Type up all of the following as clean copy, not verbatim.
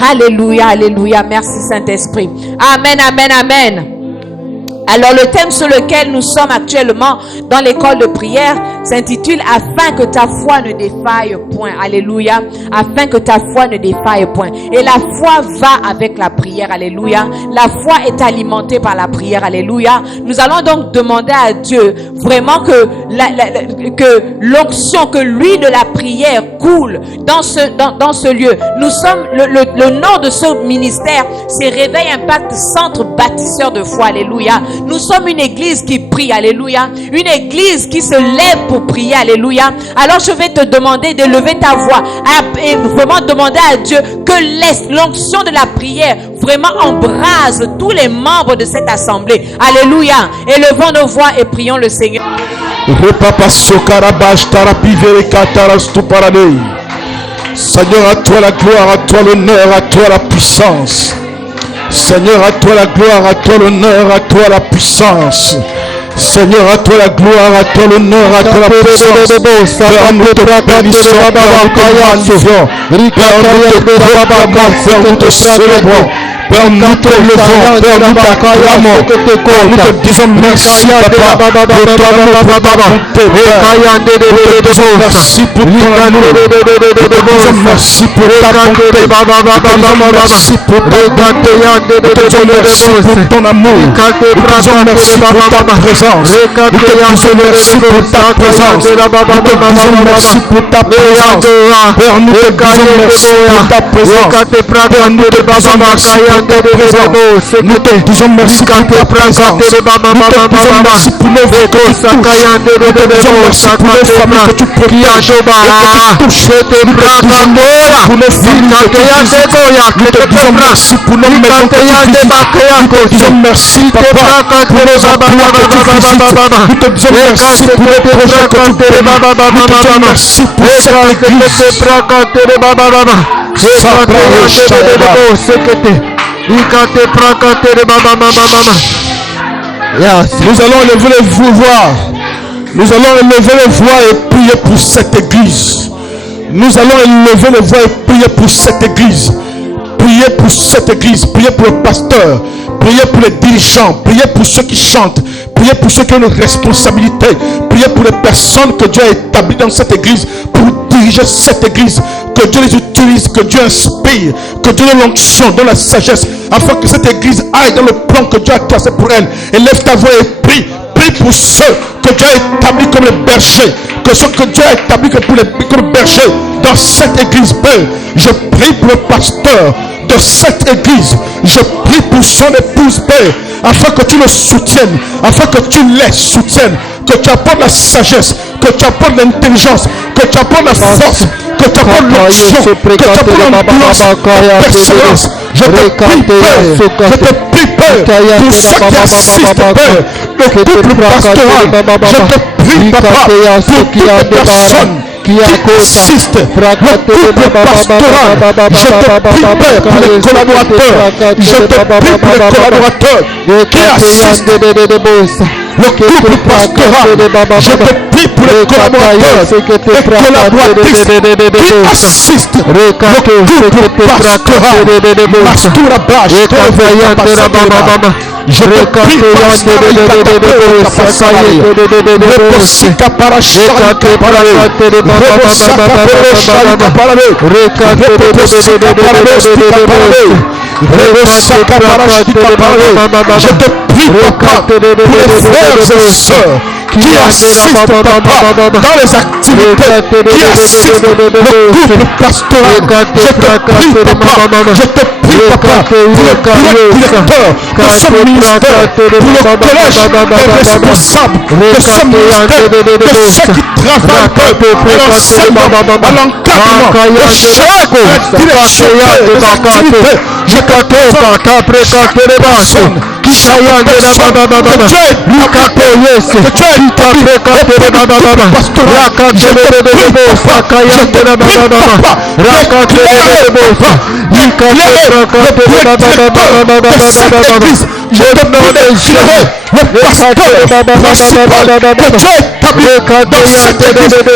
Alléluia, alléluia. Merci Saint-Esprit. Amen, amen, amen. Alors le thème sur lequel nous sommes actuellement dans l'école de prière s'intitule « Afin que ta foi ne défaille point ». Alléluia. Afin que ta foi ne défaille point. Et la foi va avec la prière. Alléluia. La foi est alimentée par la prière. Alléluia. Nous allons donc demander à Dieu vraiment que l'onction, que l'huile de la prière coule dans ce lieu. Nous sommes, le nom de ce ministère, c'est Réveil Impact Centre Bâtisseur de foi. Alléluia. Nous sommes une église qui prie, alléluia. Une église qui se lève pour prier, alléluia. Alors je vais te demander de lever ta voix et vraiment demander à Dieu que l'onction de la prière vraiment embrase tous les membres de cette assemblée. Alléluia. Élevons nos voix et prions le Seigneur. Seigneur, à toi la gloire, à toi l'honneur, à toi la puissance. Seigneur, à toi la gloire, à toi l'honneur, à toi la puissance. Seigneur, à toi la gloire, à toi l'honneur, à toi la puissance. Père, nous te bénissons, Père, nous te célébrons. Père, nous te levons, Père, nous t'acclamons, nous te disons merci, Papa, pour ton bonté, Père. Nous te disons merci pour ton amour, nous te disons merci pour ta bonté, nous te disons merci pour ta bonté, nous te disons merci pour ton amour, nous te disons merci pour ta présence, nous te disons merci pour ta présence, nous te disons merci pour ta présence, Père, nous te disons merci pour ta présence, Père, nous te disons merci. Nous te disons merci pour ta présence. Nous te disons merci pour nos vies que tu touches. Nous te disons merci pour nos familles que tu protèges et que tu touches. Nous te disons merci pour nos familles que tu visites. Nous te disons merci pour nos maisons que tu visites. Nous te disons merci, Papa, pour nos emplois que tu visites. Nous te disons merci pour les projets que tu fais. Nous te disons merci pour cette église. Nous allons lever les voix. Nous allons lever les voix et prier pour cette église. Nous allons lever les voix et prier pour cette église. Prier pour cette église. Prier pour le pasteur. Prier pour les dirigeants. Prier pour ceux qui chantent. Prier pour ceux qui ont une responsabilité. Prier pour les personnes que Dieu a établies dans cette église pour diriger cette église. Que Dieu les utilise, que Dieu inspire, que Dieu donne l'onction, donne la sagesse, afin que cette église aille dans le plan que Dieu a tracé pour elle. Et lève ta voix et prie. Prie pour ceux que Dieu a établis comme les bergers. Que ceux que Dieu a établis comme les bergers dans cette église. Je prie pour le pasteur de cette église. Je prie pour son épouse, Père, afin que tu le soutiennes, afin que tu les soutiennes, que tu apportes la sagesse, que tu apportes l'intelligence, que tu apportes la force, que tu apportes l'onction, que tu apportes l'endurance, la persévérance. Je te prie, Père, je te prie, Père, pour ceux qui assistent, Père, le couple pastoral. Je te prie, Papa, pour toutes les personnes qui assistent le couple pastoral. Je te prie, Père, pour les collaborateurs. Je te prie pour les collaborateurs qui assistent le couple pastoral. Je te prie pour les collaborateurs et collaboratrices qui assistent le couple pastoral. Mastura Bash, je te prie, je te prie, Papa, pour les frères et sœurs qui assistent, Papa, dans les activités, qui assistent le couple pastoral. Je te prie, Papa, je te prie, Papa, pour le directeur de ce ministère, pour le collège des responsables de ce ministère, de ceux qui travaillent à l'enseignement, à l'encadrement, de chaque direction des activités. Je te prie, personne qui chahut personne, que Dieu est Je te prie d'éclairer le pasteur principal que tu as établi dans cette église. Je te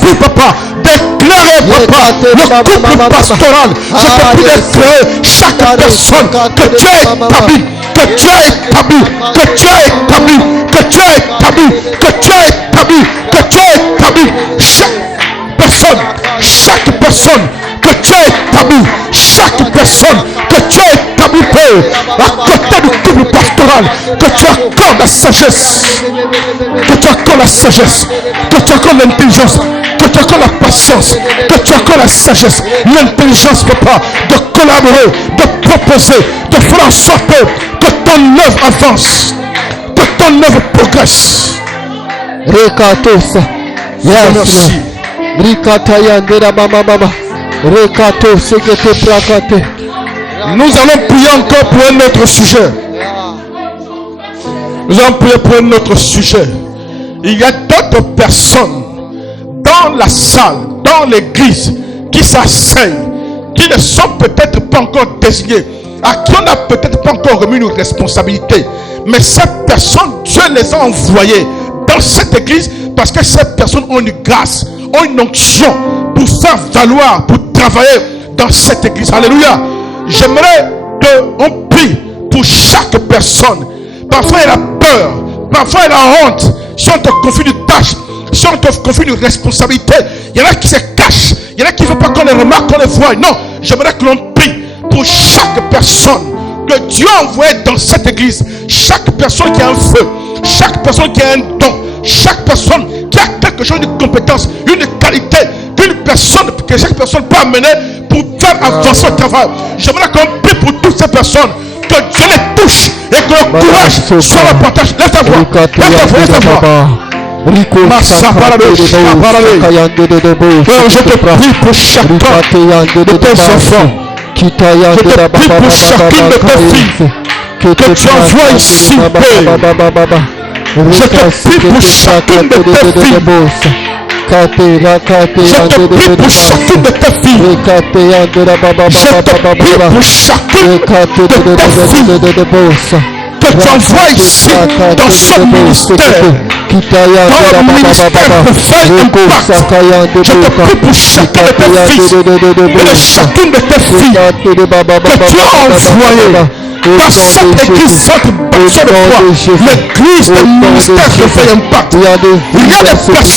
prie, papa, d'éclairer, papa, le couple pastoral. Je te prie d'éclairer chaque personne que tu as établi, que tu as établi, que tu as établi, que tu as établi, que tu as établi, que tu as établi. Chaque personne que tu as établi, chaque personne que tu as établi, Père, à côté du couple pastoral, que tu accordes la sagesse, que tu accordes la sagesse, que tu accordes l'intelligence, que tu accordes la patience, que tu accordes la sagesse, l'intelligence, papa, de collaborer, de proposer, de faire en sorte que ton œuvre avance, que ton œuvre progresse. Rekatosa, Merci. Nous allons prier encore pour un autre sujet. Nous allons prier pour un autre sujet. Il y a d'autres personnes dans la salle, dans l'église, qui s'asseyent, qui ne sont peut-être pas encore désignées, à qui on n'a peut-être pas encore remis une responsabilité. Mais ces personnes, Dieu les a envoyées dans cette église parce que ces personnes ont une grâce, ont une onction pour faire valoir, pour travailler dans cette église. Alléluia. J'aimerais qu'on prie pour chaque personne. Parfois il a peur, parfois il a honte. Si on te confie une tâche, si on te confie une responsabilité, il y en a qui se cachent, il y en a qui ne veulent pas qu'on les remarque, qu'on les voie. Non, j'aimerais que l'on prie pour chaque personne que Dieu a envoyé dans cette église. Chaque personne qui a un feu, chaque personne qui a un don, chaque personne qui a quelque chose de compétence, une qualité que chaque personne peut amener pour faire avancer le travail. J'aimerais qu'on prie pour toutes ces personnes, que Dieu les touche et que le courage soit le partage. Laisse ta voix, laisse ta voix, laisse ta voix. Je te prie pour chacun de tes enfants. Je te prie pour chacune de tes filles que tu envoies ici, Père. Je te prie pour chacune de tes filles. Je te prie pour chacune de tes filles. Je te prie pour chacune de tes filles que tu envoies ici dans ce ministère. Dans le ministère pour faire impact. Je te prie pour chacun de tes fils et de chacune de tes filles que tu as envoyé dans cette église, cette bâtisse de foi, l'église du ministère de faire impact. Il y a des personnes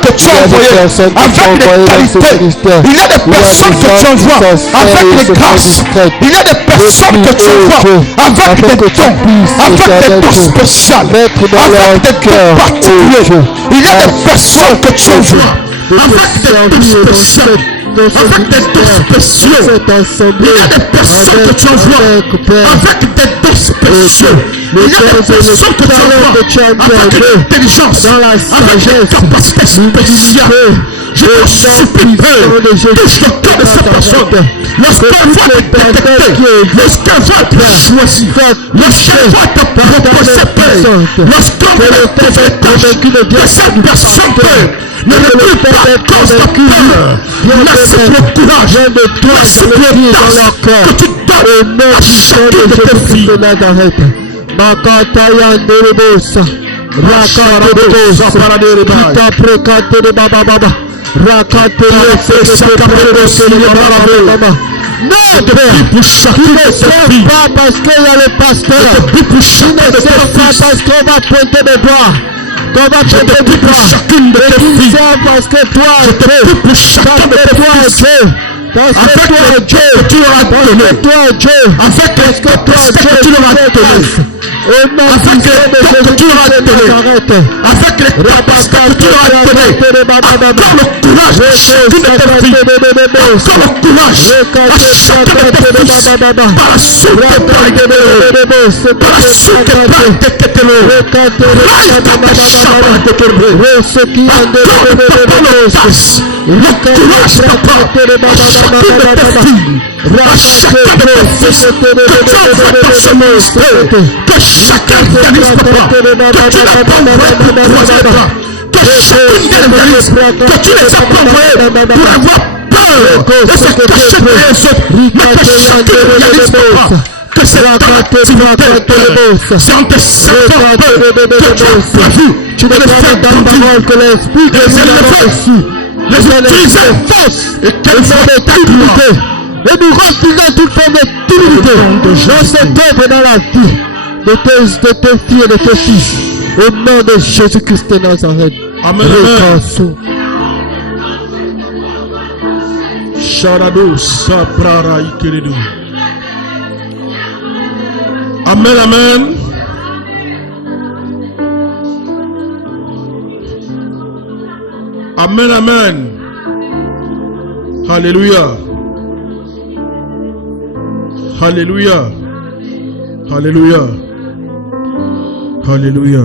que tu as envoyées avec les qualités. Il y a des personnes que tu envoies avec les grâces. Il y a des personnes que tu envoies avec des dons, avec des dons spéciaux, avec des dons particuliers. Il y a des personnes que tu envoies avec des dons spéciaux, avec des dons spéciaux. Il y a des personnes que tu envoies avec des dons spéciaux. Il y a des personnes que tu envoies avec l'intelligence, avec des capacités spéciales. Je te supplie, touche le cœur de cette personne. Lorsqu'elle va te détecter, lorsqu'elle va te choisir, lorsqu'elle va te proposer, lorsqu'elle va te convaincre que cette personne ne recule pas à cause de peur. Laisse le courage, laisse le courage que tu donnes à chacune de tes filles. Makataya Neribosa, Rakarabosa, Kita Prekate de Baba Baba, Rakate non, tu ne sais pas parce qu'il y a le pasteur. Tu ne sais pas parce qu'on va pointer des doigts. Qu'on va pointer des doigts. Tu ne sais parce que toi es Dieu. Parce que toi es Dieu. Parce que toi es Dieu. Tu l'auras donné. Toi es Dieu. Avec que toi es Dieu. Tu l'auras donné. Avec que tu l'auras donné. Avec les capacités que tu l'auras donné. Encore le courage. Chacune de tes filles. Encore le courage. Chacune de tes fils. Par la suite de par la suite de que chacun réalise pas, que tu n'as pas envoyé pour croiser les bras, que chacun réalise que tu les as pas envoyés pour avoir peur de se cacher derrière les autres, mais que chacun réalise pas que cette activité, c'est en te servant que tu as prévu de le faire grandir, de les élever, les utiliser force et quelle forme d'activité. Et nous refusons toute forme de timidité dans cette œuvre dans la vie de tes filles et de tes fils. Au nom de Jésus-Christ de Nazareth. Amen. Sharado saprara ikeredo. Amen, amen. Amen, amen. Alléluia. Alléluia. Alléluia. Alléluia.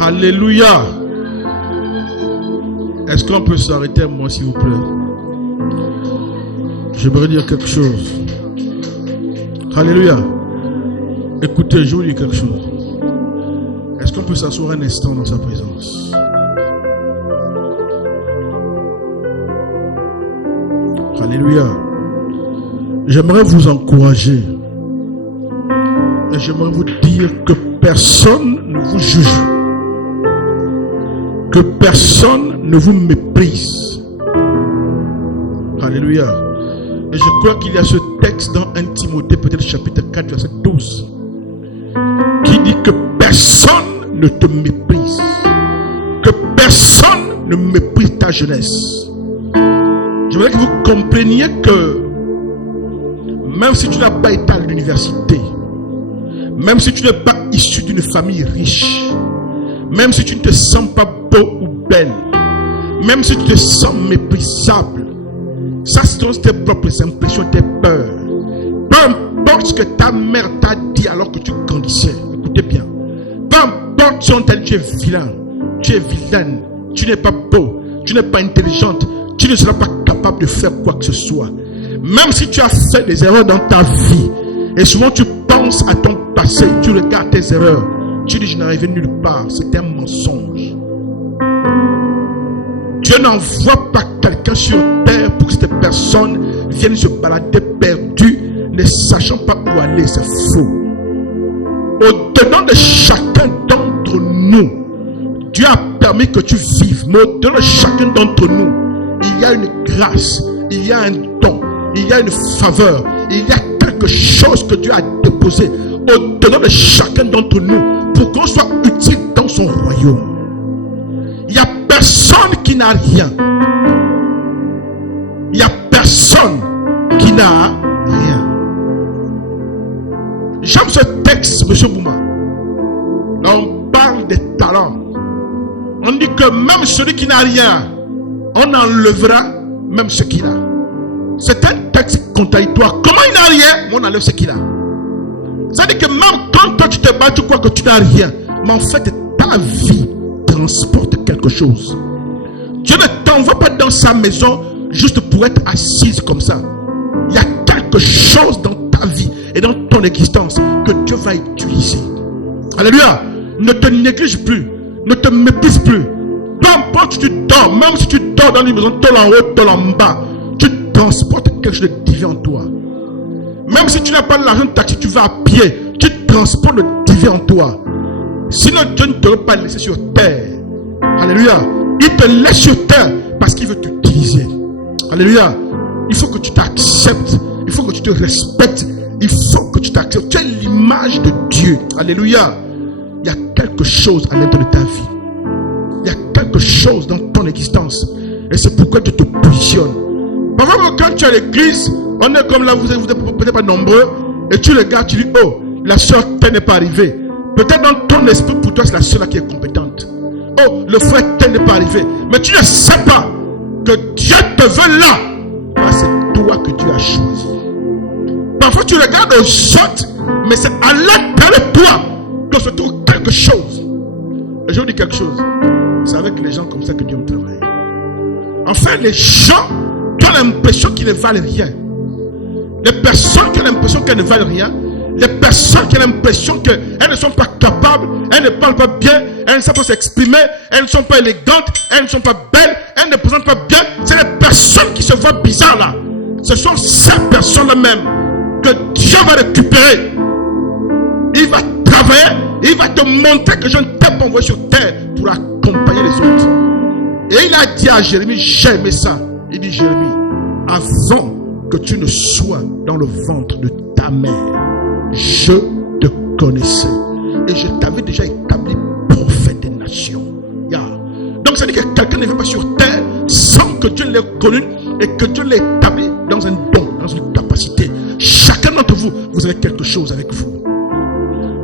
Alléluia. Est-ce qu'on peut s'arrêter à moi, s'il vous plaît? J'aimerais dire quelque chose. Alléluia. Écoutez, je vous dis quelque chose. Est-ce qu'on peut s'asseoir un instant dans sa présence? Alléluia. J'aimerais vous encourager. Et j'aimerais vous dire que personne ne vous juge. Que personne ne vous méprise. Alléluia. Et je crois qu'il y a ce texte dans 1 Timothée, peut-être chapitre 4, verset 12, qui dit que personne ne te méprise. Que personne ne méprise ta jeunesse. J'aimerais que vous compreniez que même si tu n'as pas été à l'université, même si tu n'es pas issu d'une famille riche, même si tu ne te sens pas beau ou belle, même si tu te sens méprisable, ça ce sont tes propres impressions, tes peurs. Peu importe ce que ta mère t'a dit alors que tu grandissais, écoutez bien. Peu importe si on t'a dit tu es vilain, tu es vilaine, tu n'es pas beau, tu n'es pas intelligente, tu ne seras pas capable de faire quoi que ce soit. Même si tu as fait des erreurs dans ta vie, et souvent tu penses à ton passé, tu regardes tes erreurs, tu dis je n'arrivais nulle part, c'est un mensonge. Dieu n'envoie pas quelqu'un sur terre pour que cette personne vienne se balader perdue, ne sachant pas où aller, c'est faux. Au-dedans de chacun d'entre nous, Dieu a permis que tu vives, mais au-dedans de chacun d'entre nous, il y a une grâce, il y a un don, il y a une faveur, il y a quelque chose que Dieu a déposé au-dedans de chacun d'entre nous pour qu'on soit utile dans son royaume. Il n'y a personne qui n'a rien. Il n'y a personne qui n'a rien. J'aime ce texte, M. Bouma. Là, on parle des talents. On dit que même celui qui n'a rien, on enlèvera même ce qu'il a. C'est un texte contradictoire. Comment il n'a rien, on enlève ce qu'il a. Ça dit que même quand toi tu te bats, tu crois que tu n'as rien. Mais en fait, ta vie transporte quelque chose. Dieu ne t'envoie pas dans sa maison juste pour être assise comme ça. Il y a quelque chose dans ta vie et dans ton existence que Dieu va utiliser. Alléluia. Ne te néglige plus. Ne te méprise plus. Peu importe si tu dors, même si tu dors dans une maison, tol en haut, tol en bas, tu transportes quelque chose de divin en toi. Même si tu n'as pas l'argent de taxi, tu vas à pied, tu transportes le divin en toi. Sinon, Dieu ne t'aurait pas laissé sur terre. Alléluia. Il te laisse sur terre parce qu'il veut t'utiliser. Alléluia. Il faut que tu t'acceptes. Il faut que tu te respectes. Il faut que tu t'acceptes. Tu es l'image de Dieu. Alléluia. Il y a quelque chose à l'intérieur de ta vie. Il y a quelque chose dans ton existence. Et c'est pourquoi Dieu te positionne. Parfois, quand tu es à l'église, on est comme là, vous êtes peut-être pas nombreux. Et tu regardes, tu dis, oh, la soeur telle n'est pas arrivée. Peut-être dans ton esprit, pour toi, c'est la seule qui est compétente. Oh, le frère tel n'est pas arrivé. Mais tu ne sais pas que Dieu te veut là. C'est toi que Dieu a choisi. Parfois, tu regardes aux autres, mais c'est à l'intérieur de toi que se trouve quelque chose. Et je vous dis quelque chose. C'est avec les gens comme ça que Dieu travaille. Enfin, les gens qui ont l'impression qu'ils ne valent rien. Les personnes qui ont l'impression qu'elles ne valent rien. Les personnes qui ont l'impression qu'elles ne sont pas capables, elles ne parlent pas bien, elles ne savent pas s'exprimer, elles ne sont pas élégantes, elles ne sont pas belles, elles ne présentent pas bien. C'est les personnes qui se voient voix bizarre là, ce sont ces personnes-là même que Dieu va récupérer. Il va travailler, il va te montrer que je ne t'ai pas envoyé sur terre pour accompagner les autres. Et il a dit à Jérémie, j'ai aimé ça. Il dit, Jérémie, avant que tu ne sois dans le ventre de ta mère, je te connaissais. Et je t'avais déjà établi prophète des nations. Yeah. Donc ça veut dire que quelqu'un ne vient pas sur terre sans que Dieu l'ait connu et que Dieu l'ait établi dans un don, dans une capacité. Chacun d'entre vous, vous avez quelque chose avec vous.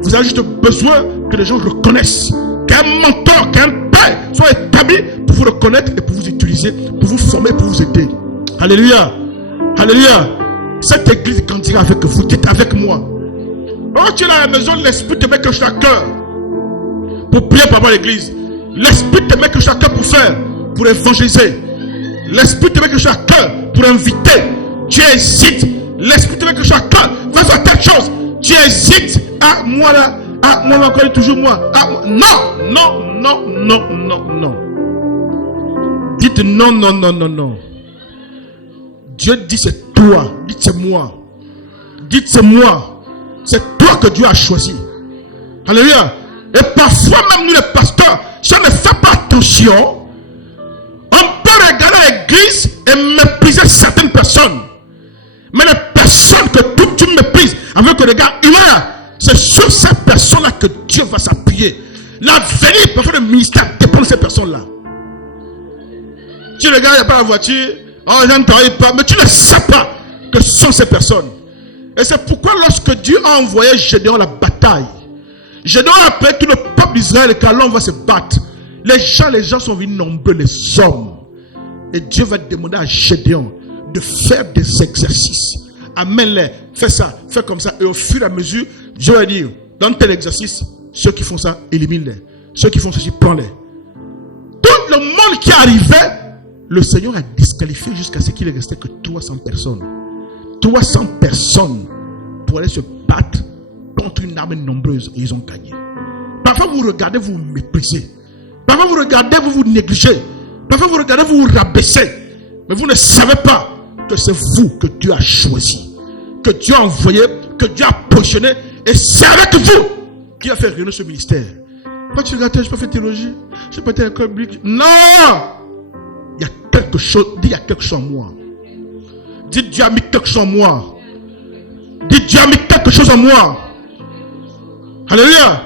Vous avez juste besoin que les gens reconnaissent qu'un mentor, qu'un père soit établi pour vous reconnaître et pour vous utiliser, pour vous former, pour vous aider. Alléluia. Alléluia. Cette église grandira avec vous. Dites avec moi. Oh, tu es à la maison, l'esprit te met quelque chose à cœur pour prier par rapport à l'église. L'esprit te met quelque chose à cœur pour faire, pour évangéliser. L'esprit te met quelque chose à cœur pour inviter. Tu hésites. L'esprit te met quelque chose à cœur. Va faire telle chose. Tu hésites. Ah, moi là. Ah, moi encore toujours moi. Ah, non, non, non, non, non, non. Dites non, non, non, non, non. Dieu dit c'est toi. Dites c'est moi. Dites c'est moi. C'est toi que Dieu a choisi. Alléluia. Et parfois même nous les pasteurs, si on ne fait pas attention, on peut regarder l'église et mépriser certaines personnes. Mais les personnes que tu méprises avec le regard humain, c'est sur ces personnes-là que Dieu va s'appuyer. L'avenir, parfois le ministère dépend de ces personnes-là. Tu regardes, il n'y a pas la voiture, oh, je ne travaille pas, mais tu ne sais pas que ce sont ces personnes. Et c'est pourquoi lorsque Dieu a envoyé Gédéon à la bataille, Gédéon a appelé tout le peuple d'Israël et qu'alors on va se battre. Les gens sont venus nombreux, les hommes. Et Dieu va demander à Gédéon de faire des exercices. Amène-les, fais ça, fais comme ça. Et au fur et à mesure, Dieu va dire, dans tel exercice, ceux qui font ça, élimine-les. Ceux qui font ceci, prends-les. Tout le monde qui arrivait, le Seigneur a disqualifié jusqu'à ce qu'il ne restait que 300 personnes. 300 personnes pour aller se battre contre une armée nombreuse et ils ont gagné. Parfois vous regardez, vous vous méprisez. Parfois vous regardez, vous vous négligez. Parfois vous regardez, vous vous rabaissez. Mais vous ne savez pas que c'est vous que Dieu a choisi, que Dieu a envoyé, que Dieu a positionné, et c'est avec vous qui a fait réunir ce ministère. Quand tu regardes, je n'ai pas fait théologie, je n'ai pas été à l'école biblique. Non! Il y a quelque chose, dis, il y a quelque chose en moi. Dis, Dieu a mis quelque chose en moi. Dis, Dieu a mis quelque chose en moi. Alléluia.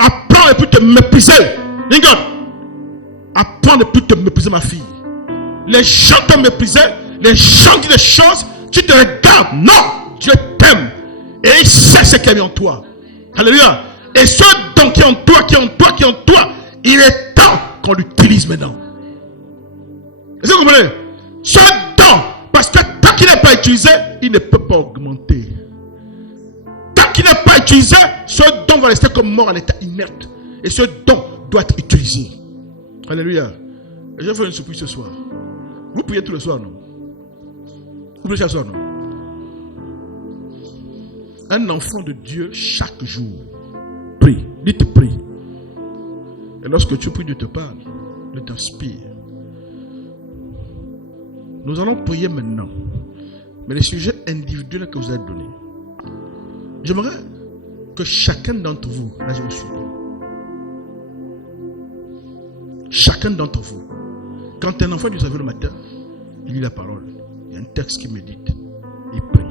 Apprends et puis te mépriser. Lingon. Apprends et puis te mépriser, ma fille. Les gens te méprisaient, les gens disent des choses, tu te regardes. Non, Dieu t'aime. Et il sait ce qu'il a mis en toi. Alléluia. Et ce don qui est en toi, il est temps qu'on l'utilise maintenant. Est-ce que vous comprenez? Ce don, parce que tant qu'il n'est pas utilisé, il ne peut pas augmenter. Tant qu'il n'est pas utilisé, ce don va rester comme mort à l'état inerte. Et ce don doit être utilisé. Alléluia. Et je vais faire une surprise ce soir. Vous priez tout le soir, non? Vous priez chaque soir, non? Un enfant de Dieu, chaque jour, prie. Dites prie. Et lorsque tu pries, Dieu te parle. Dieu t'inspire. Nous allons prier maintenant. Mais les sujets individuels que vous avez donnés, j'aimerais que chacun d'entre vous, là je vous suis, chacun d'entre vous, quand un enfant du service le matin, il lit la parole, il y a un texte qui médite, il prie,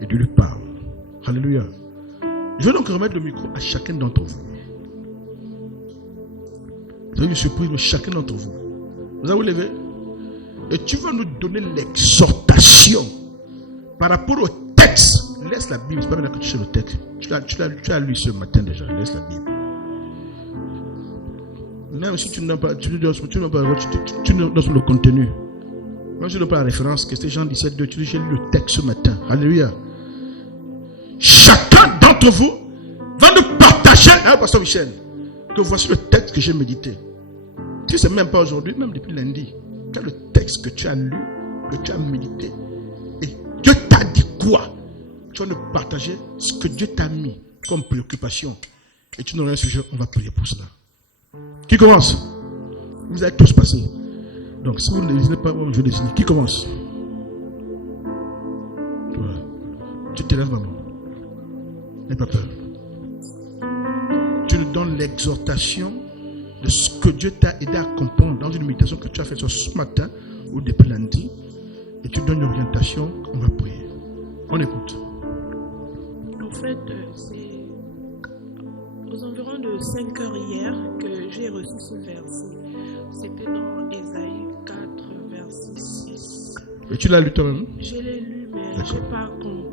et Dieu lui parle. Alléluia. Je vais donc remettre le micro à chacun d'entre vous. Vous avez une surprise, mais chacun d'entre vous. Vous allez vous lever. Et tu vas nous donner l'exhortation par rapport au texte. Laisse la Bible, c'est pas maintenant que tu sais le texte. Tu as lu ce matin déjà. Laisse la Bible. Même si tu n'as pas, tu donnes le contenu. Même si tu n'as pas la référence, que c'est Jean 17:2, tu dis j'ai lu le texte ce matin. Alléluia. Chacun d'entre vous va nous partager, hein, Pasteur Michel, que voici le texte que j'ai médité. Si c'est même pas aujourd'hui, même depuis lundi. Tu as le texte que tu as lu, que tu as médité, et Dieu t'a dit quoi? Tu vas nous partager ce que Dieu t'a mis comme préoccupation. Et tu n'auras un sujet, on va prier pour cela. Qui commence? Vous allez tous passer. Donc si vous ne désignez pas, je vais désigner. Qui commence? Tu te lèves, maman. N'aie pas peur. Tu nous donnes l'exhortation de ce que Dieu t'a aidé à comprendre dans une méditation que tu as faite ce matin ou depuis lundi. Et tu donnes une orientation, on va prier. On écoute. En fait, c'est aux environs de 5 heures hier que j'ai reçu ce verset. C'était dans Ésaïe 4, verset 6. Et tu l'as lu toi-même? Je l'ai lu, mais je n'ai pas compris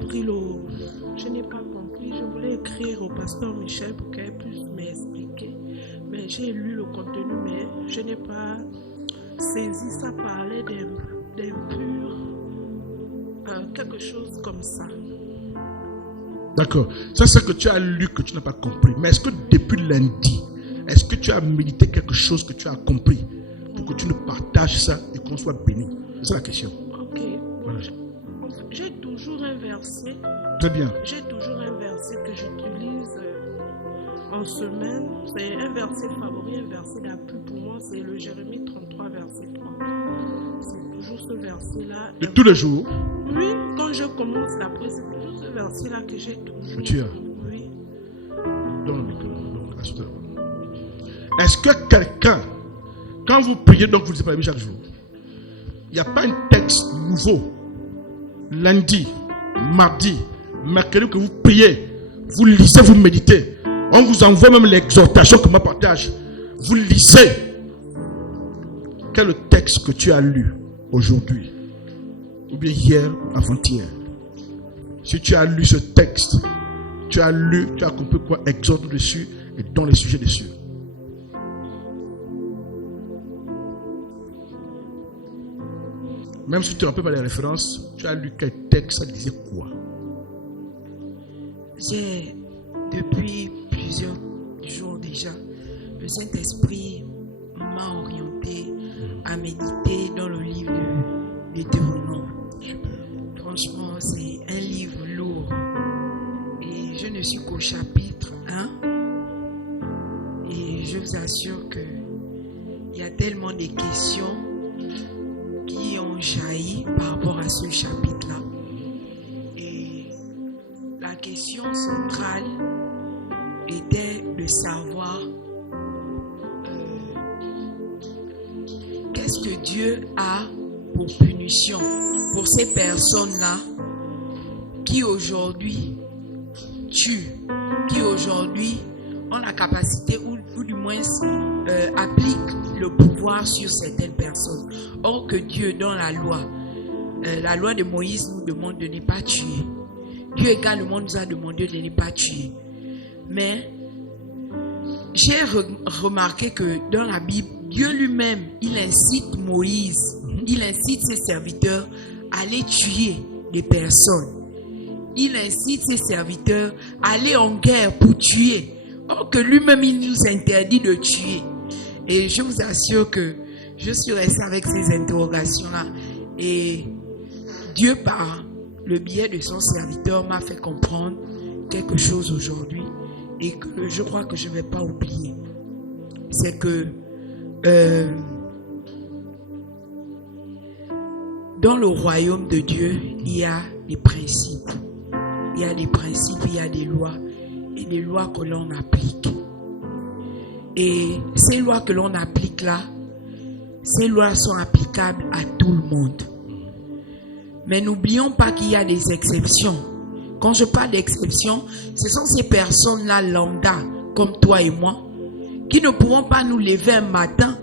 Je n'ai pas compris. Je voulais écrire au pasteur Michel pour qu'elle puisse m'expliquer. Mais j'ai lu le contenu, mais je n'ai pas saisi. Ça parlait d'impur, quelque chose comme ça. D'accord. Ça, c'est ce que tu as lu que tu n'as pas compris. Mais est-ce que depuis lundi, est-ce que tu as médité quelque chose que tu as compris pour que tu nous partages ça et qu'on soit béni? C'est la question. Ok. Voilà. J'ai toujours un verset. Très bien. J'ai toujours un verset que j'utilise en semaine. C'est un verset favori, un verset d'appui pour moi. C'est le Jérémie 33, verset 3. C'est toujours ce verset-là. De tous les jours? Oui, quand je commence la prière, c'est toujours ce verset-là que j'ai toujours. Tu as? Oui. Donne le micro. Donc, assure-toi. Est-ce que quelqu'un, quand vous priez, donc vous ne lisez pas la Bible chaque jour, il n'y a pas un texte nouveau, lundi, mardi, mercredi que vous priez, vous lisez, vous méditez. On vous envoie même l'exhortation que moi partage. Vous lisez. Quel est le texte que tu as lu aujourd'hui? Ou bien hier ou avant-hier? Si tu as lu ce texte, tu as lu, tu as compris quoi exhorte dessus et dans les sujets dessus. Même si tu ne te rappelles pas les références, tu as lu quel texte, ça disait quoi? J'ai, depuis plusieurs jours déjà, le Saint-Esprit m'a orienté à méditer dans le livre de Deutéronome. Franchement, c'est un livre lourd. Et je ne suis qu'au chapitre 1. Et je vous assure qu'il y a tellement de questions qui ont jailli par rapport à ce chapitre-là. Et la question centrale était de savoir qu'est-ce que Dieu a pour punition pour ces personnes-là qui aujourd'hui tuent, qui aujourd'hui ont la capacité ou du moins appliquent le pouvoir sur certaines personnes. Or que Dieu, dans la loi de Moïse nous demande de ne pas tuer. Dieu également nous a demandé de ne pas tuer. Mais j'ai remarqué que dans la Bible, Dieu lui-même, il incite Moïse, il incite ses serviteurs à aller tuer des personnes. Il incite ses serviteurs à aller en guerre pour tuer. Or que lui-même, il nous interdit de tuer. Et je vous assure que je suis restée avec ces interrogations-là. Et Dieu, par le biais de son serviteur, m'a fait comprendre quelque chose aujourd'hui. Et que je crois que je ne vais pas oublier. C'est que dans le royaume de Dieu, il y a des principes. Il y a des principes, il y a des lois. Et des lois que l'on applique. Et ces lois que l'on applique là, ces lois sont applicables à tout le monde. Mais n'oublions pas qu'il y a des exceptions. Quand je parle d'exceptions, ce sont ces personnes-là lambda, comme toi et moi, qui ne pourront pas nous lever un matin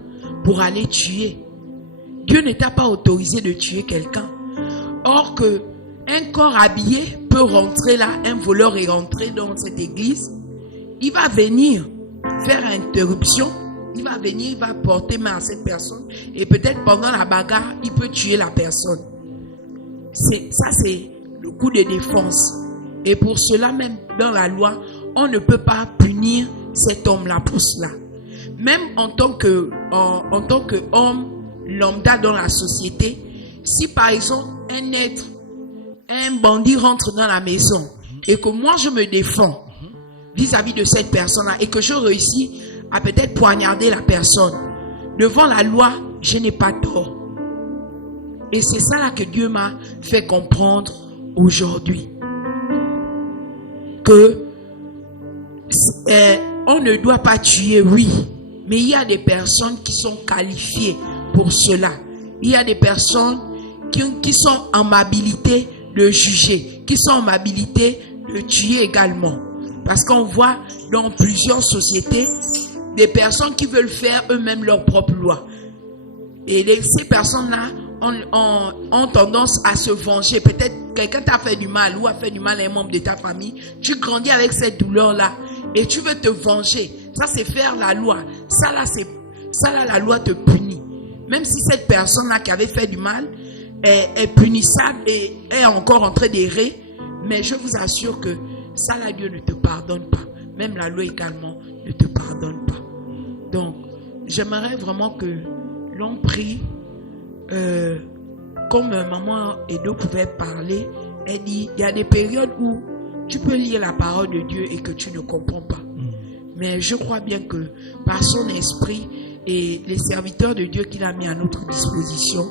pour aller tuer. Dieu ne t'a pas autorisé de tuer quelqu'un. Or que un corps habillé peut rentrer là, un voleur est rentré dans cette église, il va venir faire interruption, il va venir, il va porter main à cette personne et peut-être pendant la bagarre, il peut tuer la personne. Ça c'est le coup de défense. Et pour cela même dans la loi, on ne peut pas punir cet homme-là pour cela. Même en tant qu'homme lambda dans la société, si par exemple un bandit rentre dans la maison et que moi je me défends vis-à-vis de cette personne-là et que je réussis à peut-être poignarder la personne, devant la loi, je n'ai pas tort. Et c'est ça là que Dieu m'a fait comprendre aujourd'hui. que on ne doit pas tuer, oui, mais il y a des personnes qui sont qualifiées pour cela. Il y a des personnes qui sont en habilité de juger, qui sont en habilité de tuer également. Parce qu'on voit dans plusieurs sociétés des personnes qui veulent faire eux-mêmes leur propre loi. Et ces personnes-là ont tendance à se venger. Peut-être quelqu'un t'a fait du mal ou a fait du mal à un membre de ta famille. Tu grandis avec cette douleur-là et tu veux te venger. Ça, c'est faire la loi. Ça, là, la loi te punit. Même si cette personne-là qui avait fait du mal est punissable et est encore en train d'errer, mais je vous assure que ça, là, Dieu ne te pardonne pas. Même la loi également ne te pardonne pas. Donc, j'aimerais vraiment que l'on prie, comme maman Edo pouvait parler. Elle dit, il y a des périodes où tu peux lire la parole de Dieu et que tu ne comprends pas. Mais je crois bien que par son esprit et les serviteurs de Dieu qu'il a mis à notre disposition,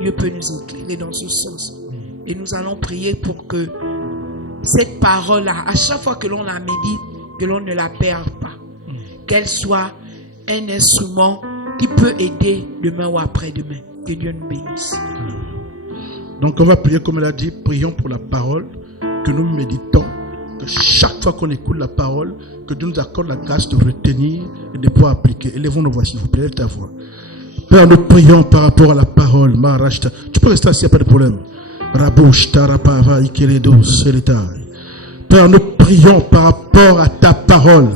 Dieu peut nous éclairer dans ce sens. Et nous allons prier pour que cette parole-là, à chaque fois que l'on la médite, que l'on ne la perde pas. Qu'elle soit un instrument qui peut aider demain ou après-demain. Que Dieu nous bénisse. Donc on va prier comme elle a dit, prions pour la parole que nous méditons, que chaque fois qu'on écoute la parole, que Dieu nous accorde la grâce de retenir et de pouvoir appliquer. Élevons nos voix s'il vous plaît, lève ta voix. Père, nous prions par rapport à la parole. Tu peux rester assis, il n'y a pas de problème. Père, nous prions par rapport à ta parole,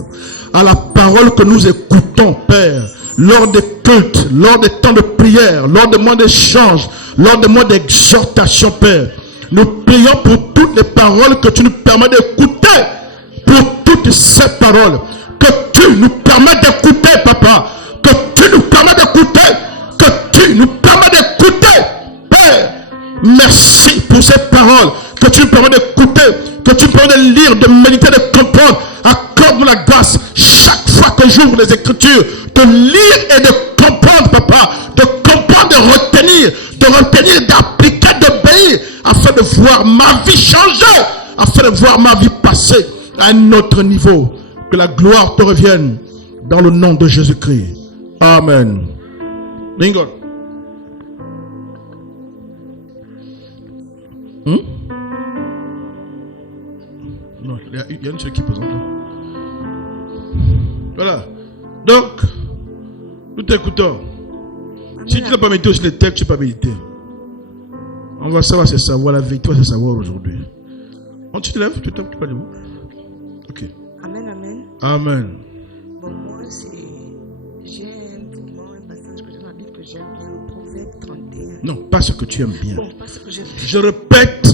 à la parole que nous écoutons, Père, lors des cultes, lors des temps de prière, lors des moments d'échange, lors des moments d'exhortation, Père. Nous prions pour toutes les paroles que tu nous permets d'écouter, pour toutes ces paroles, que tu nous permets d'écouter, Papa, que tu nous permets d'écouter, que tu nous permets d'écouter, Père. Merci pour ces paroles que tu nous permets d'écouter, que tu nous permets de lire, de méditer, de comprendre. Accorde-nous la grâce chaque fois que j'ouvre les Écritures, de lire et de comprendre, Papa, de comprendre, de retenir, d'appliquer, d'obéir, afin de voir ma vie changer, afin de voir ma vie passer à un autre niveau. Que la gloire te revienne dans le nom de Jésus-Christ. Amen. Bingo. Non, il y a une seule qui présente. Voilà. Donc, nous t'écoutons. Si tu n'as pas médité aussi les textes, tu n'as pas médité. On va savoir c'est savoir, la vérité, c'est savoir aujourd'hui. On tu te lèves, tu pas debout. Ok. Amen, amen. Amen. Bon, moi, j'ai un passage que j'ai dans la Bible que j'aime bien, le Proverbe 31. Non, pas ce que tu aimes bien. Bon, pas ce que j'aime bien. Je répète.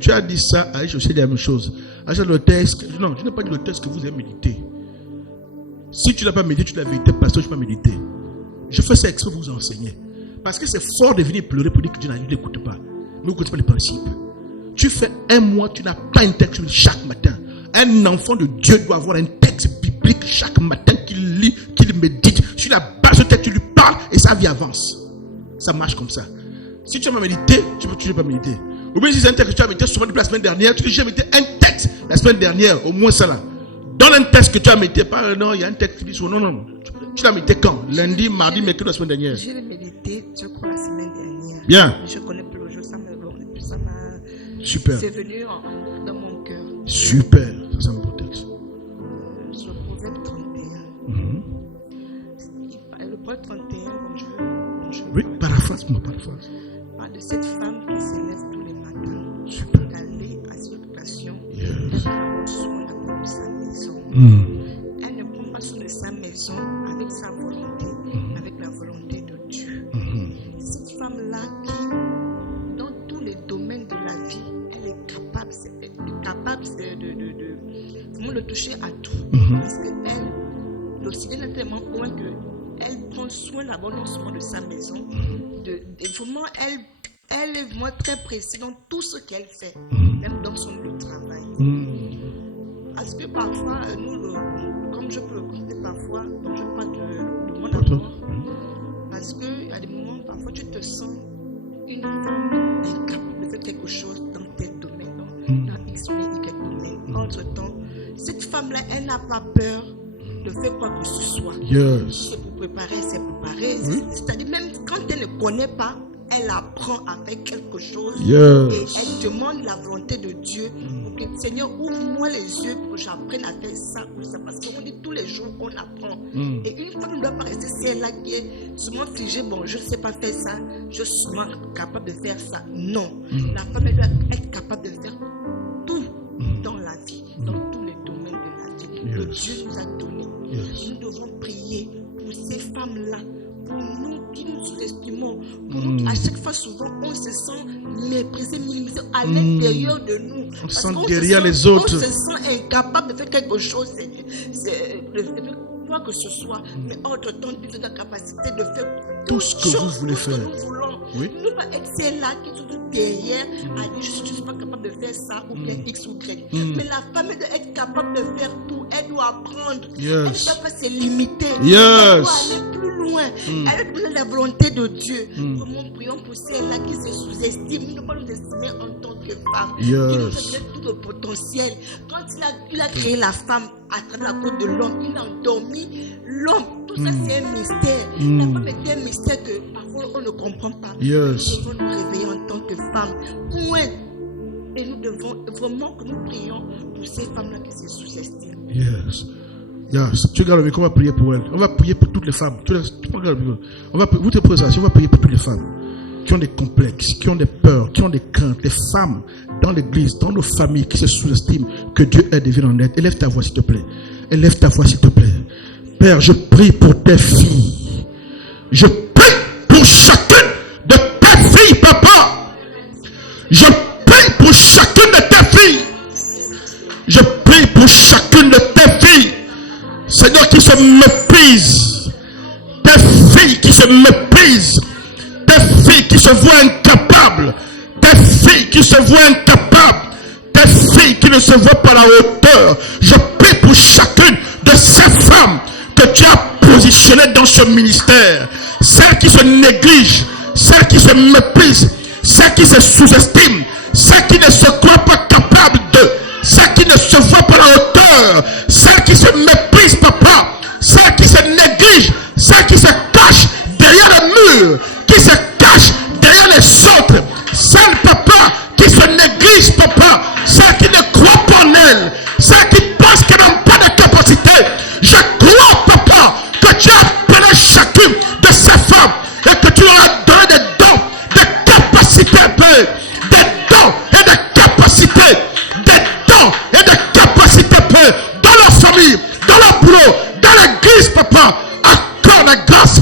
Tu as dit ça, Aïcha aussi dit la même chose. Aïcha, le texte, non, je n'ai pas dit le texte que vous avez médité. Si tu n'as pas médité, tu l'as médité, pasteur, je n'ai pas médité. Je fais ça exprès pour vous enseigner. Parce que c'est fort de venir pleurer pour dire que Dieu n'écoute pas. Mais vous n'écoutez pas les principes. Tu fais un mois, tu n'as pas un texte chaque matin. Un enfant de Dieu doit avoir un texte biblique chaque matin qu'il lit, qu'il médite. Sur la base de texte, tu lui parles et sa vie avance. Ça marche comme ça. Si tu as médité, tu ne peux toujours pas méditer. Ou bien si c'est un texte que tu as médité souvent depuis la semaine dernière, tu dis j'ai médité un texte la semaine dernière, au moins ça là. Dans un texte que tu as médité, pas non, il y a un texte qui dit non. Tu l'as médité quand? Lundi, mardi, mercredi, la semaine dernière. Je l'ai médité, je crois, la semaine dernière. Bien. Je connais plus le jour, ça m'a. Super. C'est venu dans mon cœur. Super. Ça, c'est un beau texte. Sur le Proverbe 31. Le Proverbe 31, comme je veux. Oui, paraphrase-moi. Parle de cette femme qui se lève tous les matins. Super. D'aller à ses occupations. Yes. Prendre soin d'abord de sa maison. Elle ne prend pas soin de sa maison avec sa volonté, mais avec la volonté de Dieu. Cette femme-là qui, dans tous les domaines de la vie, elle est capable de vraiment le toucher à tout. Parce qu'elle, l'Occident est tellement loin qu'elle prend soin d'abord non seulement de sa maison, vraiment elle est vraiment très précise dans tout ce qu'elle fait, même dans son lieu de travail. Parce que parfois, nous, comme je peux le constater parfois, donc je parle de mon amour, parce qu'il y a des moments, parfois tu te sens une femme incapable de faire quelque chose dans tel domaine, dans X ou Y domaine. Entre-temps, femme-là, elle n'a pas peur de faire quoi que ce soit. Yes. Si c'est pour préparer, c'est préparer. C'est-à-dire, même quand elle ne connaît pas, elle apprend à faire quelque chose. Yes. Et elle demande la volonté de Dieu. Pour que, Seigneur, ouvre-moi les yeux pour que j'apprenne à faire ça ou ça. Parce qu'on dit tous les jours qu'on apprend. Et une femme ne doit pas rester celle-là qui est souvent figée. Bon, je ne sais pas faire ça. Je suis souvent capable de faire ça. Non. La femme, elle doit être capable de faire tout dans la vie, dans tous les domaines de la vie que Dieu nous a donné. Nous devons prier pour ces femmes-là, pour nous qui nous sous-estimons, pour nous, à chaque fois souvent on se sent méprisé, minimisé à l'intérieur de nous. On se sent derrière les autres. On se sent incapable de faire quelque chose, quoi que ce soit, mais entre-temps, Dieu nous a la capacité de faire tout ce que vous voulez faire. Nous voulons. Oui. Nous ne pas être celle-là qui se trouve derrière à dire je ne suis pas capable de faire ça ou bien X ou Y. Mais la femme doit être capable de faire tout. Elle doit apprendre. Elle ne doit pas se limiter. Elle doit aller plus loin. Elle doit donner la volonté de Dieu. Nous prions pour celle-là qui se sous-estime. Nous ne pouvons pas nous estimer en tant que femme. Dieu nous a donné tout le potentiel. Quand il a créé la femme à travers la côte de l'homme, il a endormi l'homme. Tout ça, c'est un mystère. La femme est un mystère que parfois on ne comprend pas. Nous devons nous réveiller en tant que femmes. Point. Et nous devons vraiment que nous prions pour ces femmes-là qui se sous-estiment. Yes. Yes. Tu regardes le micro, on va prier pour elles. On va prier pour toutes les femmes. Vous te posez ça, on va prier pour toutes les femmes qui ont des complexes, qui ont des peurs, qui ont des craintes. Les femmes dans l'église, dans nos familles qui se sous-estiment, que Dieu aide et vienne en aide. Élève ta voix, s'il te plaît. Élève ta voix, s'il te plaît. Père, je prie pour tes filles. Je prie pour chacune de tes filles, papa. Je prie pour chacune de tes filles. Je prie pour chacune de tes filles. Seigneur, qui se méprisent. Tes filles qui se méprisent. Tes filles qui se voient incapables. Tes filles qui se voient incapables. Tes filles qui ne se voient pas à la hauteur. Je prie pour chacune de ces femmes que tu as positionnées dans ce ministère. Celles qui se négligent. Celles qui se méprisent. Celles qui se sous-estiment. Celles qui ne se croient pas capables de. Celles qui ne se voient pas à la hauteur. Celles qui se méprisent, papa. Celles qui se négligent. Celles qui se cachent derrière le mur. Qui se cachent derrière les autres. Celles, papa, qui se négligent, papa. Celles qui ne croient pas en elles. Celles qui pensent qu'elles n'ont pas de capacité. Je crois, papa, que tu as appelé chacune de ces femmes. Et que tu leur as donné des dons, des capacités, Père. Des dons et des capacités. Des dons et des capacités, Père. Dans leur famille, dans leur boulot, dans l'église, papa. Accorde la grâce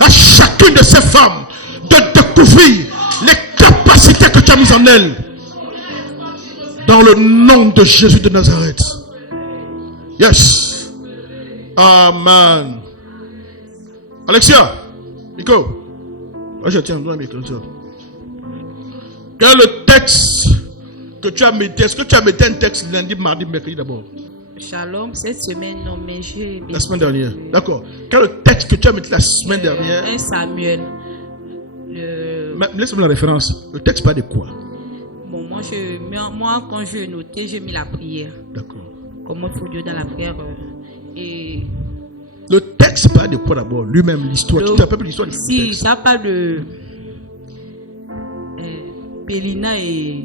à chacune de ces femmes de découvrir les capacités que tu as mises en elles. Dans le nom de Jésus de Nazareth. Yes. Amen. Alexia, Nico. Je tiens, donne un micro. Quel est le texte que tu as médité? Est-ce que tu as médité un texte lundi, mardi, mercredi d'abord? Shalom, cette semaine, non, mais j'ai... La semaine dernière, d'accord. Quel est le texte que tu as médité la semaine dernière? 1 Samuel. Laisse-moi la référence. Le texte parle de quoi? Bon, moi, quand je notais, j'ai mis la prière. D'accord. Comment il faut Dieu dans la prière. Et... Le texte parle de quoi d'abord? Lui-même, l'histoire. Tu te rappelles l'histoire du texte? Si, ça parle de... Pélina et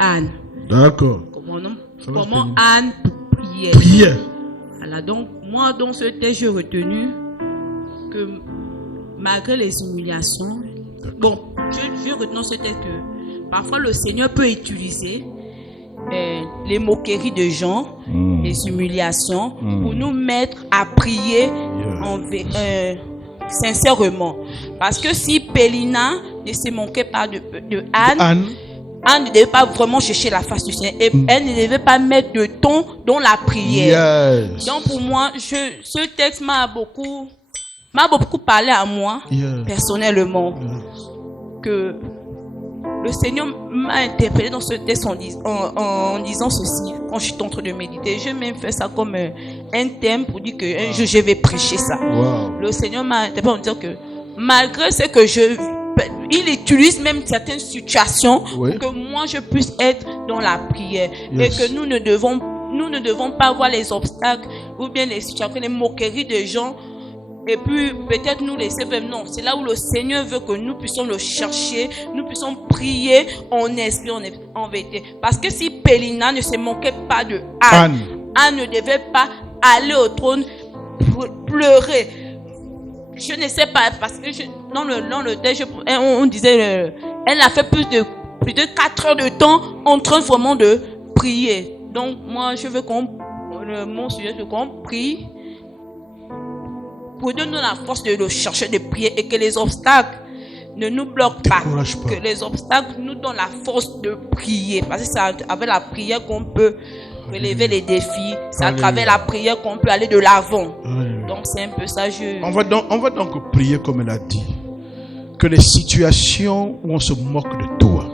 Anne. D'accord. Comment Anne priait. Prière. Voilà, donc, moi, dans ce texte, j'ai retenu que malgré les humiliations, bon, je retiens ce texte que parfois le Seigneur peut utiliser les moqueries de gens, les humiliations, pour nous mettre à prier sincèrement. Parce que si Pélina ne se moquait pas de Anne ne devait pas vraiment chercher la face du Seigneur. Et elle ne devait pas mettre de ton dans la prière. Yes. Donc pour moi, ce texte m'a beaucoup parlé à moi, personnellement. Que le Seigneur m'a interpellé dans ce texte en disant ceci. Quand je suis en train de méditer, j'ai même fait ça comme un thème pour dire qu'un jour je vais prêcher ça. Wow. Le Seigneur m'a interpellé en disant que malgré ce que il utilise même certaines situations pour que moi je puisse être dans la prière. Yes. Et que nous ne devons pas voir les obstacles ou bien les situations, les moqueries des gens et puis peut-être nous laisser faire. Non, c'est là où le Seigneur veut que nous puissions le chercher, nous puissions prier en esprit, en vérité. Parce que si Pélina ne se moquait pas de Anne ne devait pas aller au trône pleurer. Je ne sais pas, parce que dans le texte, on disait, elle a fait plus de 4 heures de temps en train vraiment de prier. Donc moi je veux mon sujet, c'est qu'on prie pour donner la force de le chercher, de prier, et que les obstacles ne nous bloquent pas. Que les obstacles nous donnent la force de prier. Parce que c'est avec la prière qu'on peut relever les défis. C'est à travers la prière qu'on peut aller de l'avant. Donc c'est un peu ça. On va donc prier comme elle a dit. Que les situations où on se moque de toi,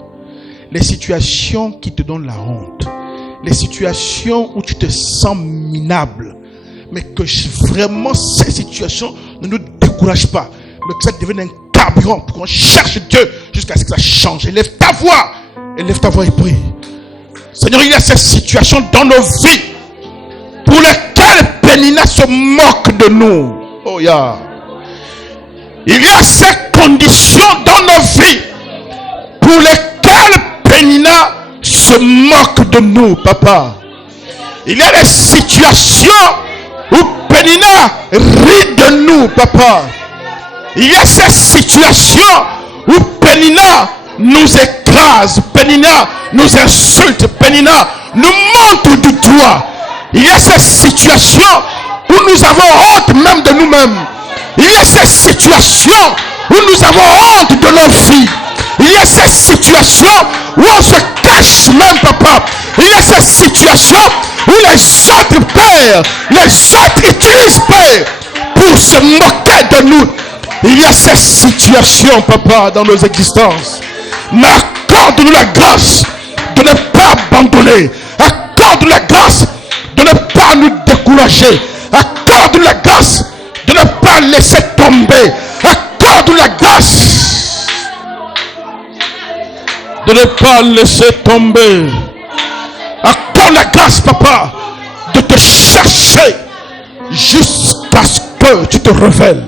les situations qui te donnent la honte, les situations où tu te sens minable, mais que vraiment ces situations ne nous découragent pas, mais que ça devienne un carburant pour qu'on cherche Dieu jusqu'à ce que ça change. Élève ta voix et prie. Seigneur, il y a ces situations dans nos vies pour lesquelles Pénina se moque de nous. Oh yeah. Il y a ces conditions dans nos vies pour lesquelles Pénina se moque de nous, papa. Il y a des situations où Pénina rit de nous, papa. Il y a ces situations où Pénina nous écrase, Pénina nous insulte, Pénina nous montre du doigt. Il y a ces situations où nous avons honte même de nous-mêmes. Il y a ces situations où nous avons honte de nos vies. Il y a ces situations où on se cache même, papa. Il y a ces situations où les autres pères, les autres utilisent père pour se moquer de nous. Il y a ces situations, papa, dans nos existences. Mais accorde-nous la grâce de ne pas abandonner. Accorde-nous la grâce de ne pas nous décourager. Accorde-nous la grâce de ne pas laisser tomber. Accorde-nous la grâce de ne pas laisser tomber. Accorde la grâce, papa, de te chercher jusqu'à ce que tu te révèles.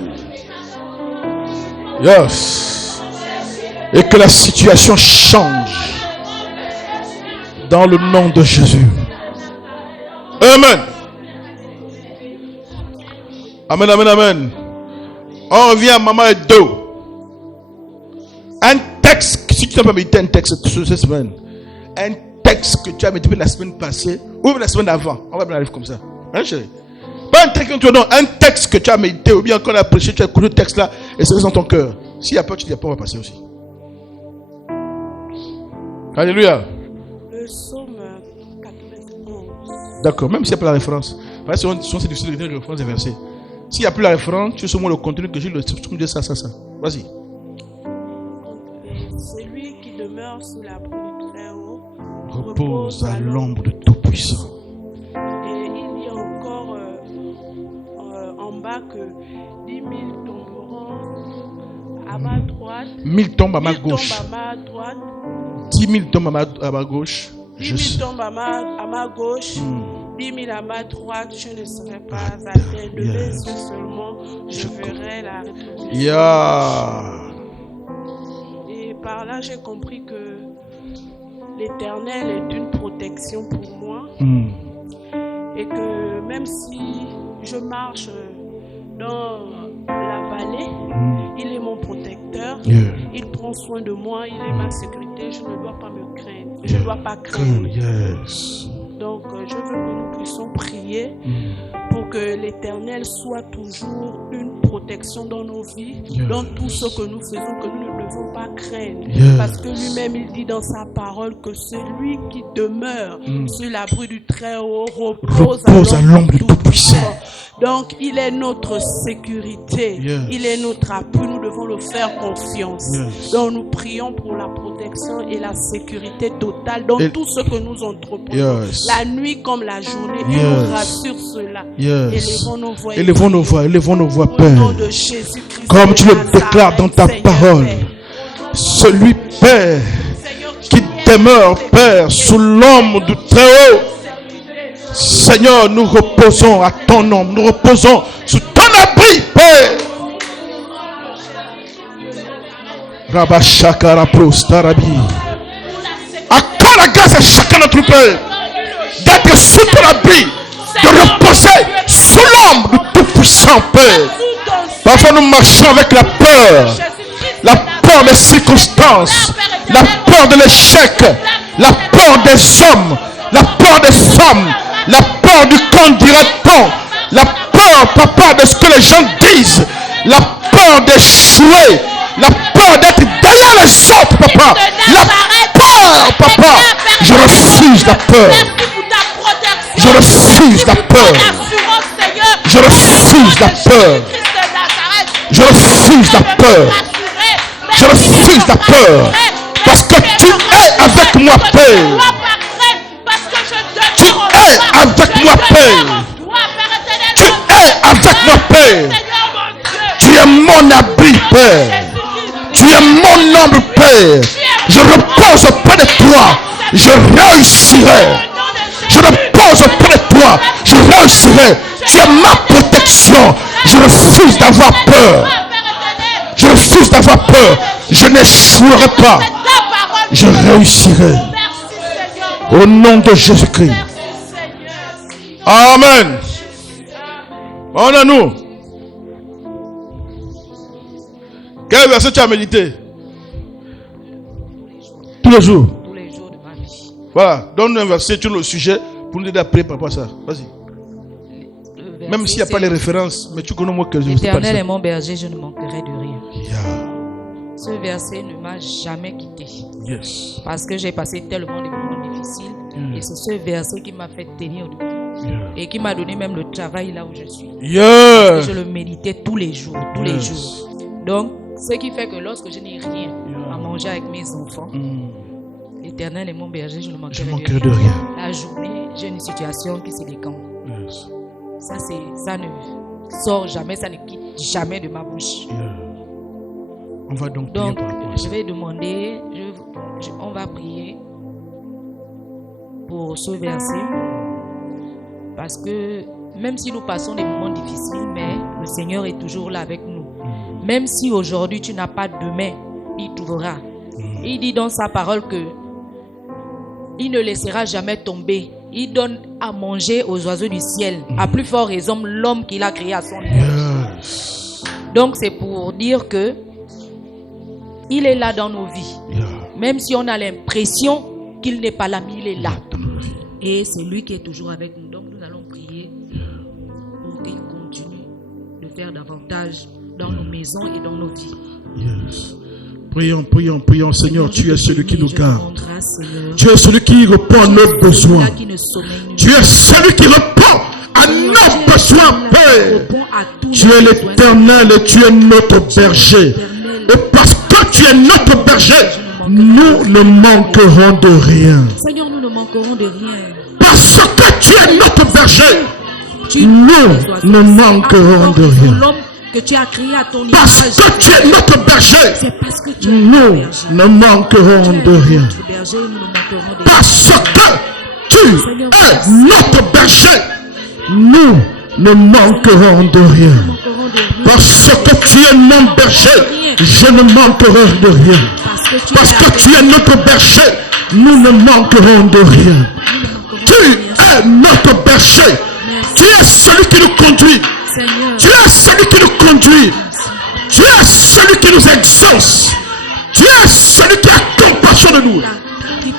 Yes. Et que la situation change dans le nom de Jésus. Amen. Amen, amen, amen. On revient à Maman et Do. Un texte, si tu n'as pas médité un texte cette semaine, un texte que tu as médité la semaine passée ou la semaine d'avant, on va bien arriver comme ça. Hein, chérie? Pas un texte que tu as, non, un texte que tu as médité ou bien quand on a prêché, tu as écouté le texte là et c'est dans ton cœur. S'il n'y a pas, tu dis pas, on va passer aussi. Alléluia. Le psaume 91. D'accord, même s'il n'y a pas la référence. Parce que c'est difficile de référence des versets. S'il n'y a plus la référence, tu sais seulement le contenu que j'ai, le truc de ça. Vas-y. Celui qui demeure sous l'abri du Très-Haut repose à l'ombre de Tout-Puissant. Et il y a encore en bas que 10 000 tomberont à ma droite. 1000 tombent à ma gauche. 10 000 tombent à ma gauche. 10 000 tombent à ma gauche. 10 000 à ma droite, je ne serai pas atteint. De mes yeux seulement, je verrai la rétribution. Et par là, j'ai compris que l'Éternel est une protection pour moi. Et que même si je marche dans la vallée, il est mon protecteur. Il prend soin de moi, il est ma sécurité. Je ne dois pas me craindre. Je ne dois pas craindre. Donc, je veux que nous puissions prier pour que l'Éternel soit toujours une protection dans nos vies, dans tout ce que nous faisons, que nous ne devons pas craindre. Parce que lui-même, il dit dans sa parole que celui qui demeure sur l'abri du Très-Haut repose à l'ombre du Tout-Puissant. Donc, il est notre sécurité. Il est notre appui. Nous devons le faire confiance. Donc, nous prions pour la protection et la sécurité totale dans tout ce que nous entreprenons. La nuit comme la journée. Il nous rassure cela. Élevons nos voix, Père. Comme tu le déclares dans ta parole. Celui, Père, qui demeure, Père, sous l'ombre du Très-Haut. Seigneur, nous reposons à ton ombre, nous reposons sous ton abri, Père. Rabashakara prostarabi. Accorde la grâce à chacun d'entre Père d'être sous ton abri, de reposer sous l'ombre du Tout-Puissant, Père. Parfois nous marchons avec la peur des circonstances, la peur de l'échec, la peur des hommes, la peur des femmes, la peur du qu'en dira-t-on, la peur, papa, de ce que les gens disent, la peur d'échouer, la peur d'être derrière les autres, papa, la peur, papa. Je refuse la peur. Je refuse la peur. Je refuse la peur. Je refuse la peur. Je refuse la peur. Parce que tu es avec moi, Père. Tu es avec moi, Père. Tu es avec moi, Père. Tu es mon abri, Père. Tu es mon ombre, Père. Je repose auprès de toi. Je réussirai. Je repose auprès de toi. Je réussirai. Tu es ma protection. Je refuse d'avoir peur. Je refuse d'avoir peur. Je n'échouerai pas. Je réussirai. Au nom de Jésus-Christ. Amen. On a nous. Quel verset tu as médité? Tous les jours. Tous les jours de ma vie. Voilà. Donne-nous un verset sur le sujet pour nous aider à prier par rapport à ça. Vas-y. Même s'il n'y a pas les références, mais tu connais moi que je ne sais pas. L'Éternel est mon berger, je ne manquerai de rien. Yeah. Ce verset ne m'a jamais quitté. Yes. Parce que j'ai passé tellement de moments difficiles. Et c'est ce verset qui m'a fait tenir debout. Et qui m'a donné même le travail là où je suis. Parce que je le méditais tous les jours, tous les jours. Donc, ce qui fait que lorsque je n'ai rien à manger avec mes enfants, l'Éternel est mon berger, je ne manquerai de rien. La journée, j'ai une situation qui se décante. Ça ne sort jamais, ça ne quitte jamais de ma bouche. On va donc prier par rapport à ça. Je vais demander, on va prier pour ce verset. Parce que même si nous passons des moments difficiles, mais le Seigneur est toujours là avec nous. Même si aujourd'hui tu n'as pas demain, il trouvera. Il dit dans sa parole que il ne laissera jamais tomber. Il donne à manger aux oiseaux du ciel. À plus fort raison, l'homme qu'il a créé à son image. Donc c'est pour dire que il est là dans nos vies. Même si on a l'impression qu'il n'est pas là, mais il est là. Et c'est lui qui est toujours avec nous. Donc nous allons prier pour qu'il continue de faire davantage dans nos maisons et dans nos vies. Yes. Prions, prions, prions. Seigneur, tu es celui qui nous garde. Tu es celui qui répond à nos besoins. Tu es celui qui répond à nos besoins, Père. Tu es l'Éternel et tu es notre berger. Et parce que tu es notre berger, nous ne manquerons de rien. Seigneur, nous ne manquerons de rien. Parce que tu es notre berger, nous ne manquerons de rien. Que tu as créé à ton image. Parce que tu es notre berger, c'est parce que tu es nous ne manquerons de rien. Parce que tu es notre berger, nous ne manquerons de rien. Parce que tu es mon berger, je ne manquerai de rien. Parce que tu es notre berger, nous ne manquerons de rien. Tu es notre berger. Tu es celui qui nous conduit. Tu es celui qui nous conduit. Tu es celui qui nous exauce. Tu es celui qui a compassion de nous.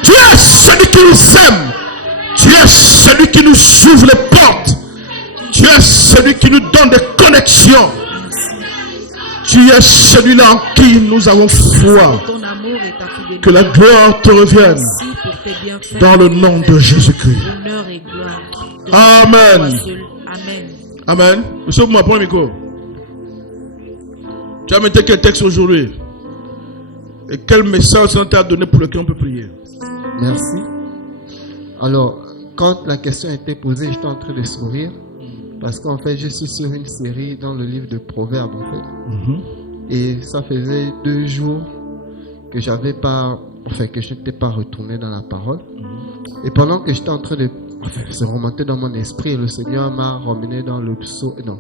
Tu es celui qui nous aime. Tu es celui qui nous ouvre les portes. Tu es celui qui nous donne des connexions. Tu es celui-là en qui nous avons foi. Que la gloire te revienne. Dans le nom de Jésus-Christ. Amen. Amen. Monsieur, vous m'apprenez le micro. Tu as mis quel texte aujourd'hui? Et quel message on t'a donné pour lequel on peut prier? Merci. Alors, quand la question a été posée, j'étais en train de sourire. Parce qu'en fait, je suis sur une série dans le livre de Proverbes, en fait. Et ça faisait 2 jours que j'avais pas enfin que je n'étais pas retourné dans la parole. Et pendant que j'étais en train de se remonter dans mon esprit, le Seigneur m'a ramené dans le psaume, non,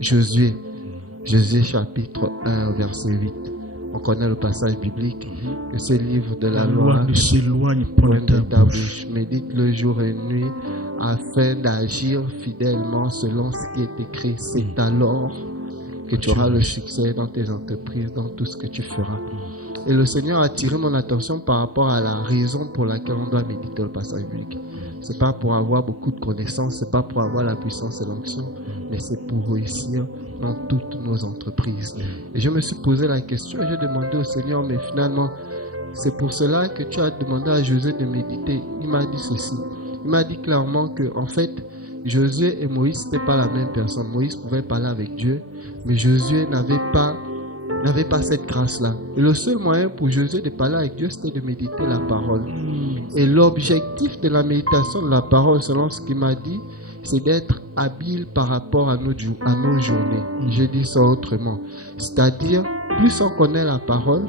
Josué chapitre 1 verset 8. On connaît le passage biblique, que ce livre de la loi ne s'éloigne point de ta bouche. Médite le jour et nuit afin d'agir fidèlement selon ce qui est écrit. C'est alors que tu auras le succès dans tes entreprises, dans tout ce que tu feras. Et le Seigneur a attiré mon attention par rapport à la raison pour laquelle on doit méditer le passage biblique. C'est pas pour avoir beaucoup de connaissances, c'est pas pour avoir la puissance et l'onction, mais c'est pour réussir dans toutes nos entreprises. Et je me suis posé la question et j'ai demandé au Seigneur, mais finalement, c'est pour cela que tu as demandé à Josué de méditer. Il m'a dit ceci. Il m'a dit clairement que, en fait, Josué et Moïse n'étaient pas la même personne. Moïse pouvait parler avec Dieu, mais Josué n'avait pas cette grâce-là. Et le seul moyen pour Josué de parler avec Dieu, c'était de méditer la parole. Et l'objectif de la méditation de la parole, selon ce qu'il m'a dit, c'est d'être habile par rapport à nos journées. Je dis ça autrement. C'est-à-dire, plus on connaît la parole,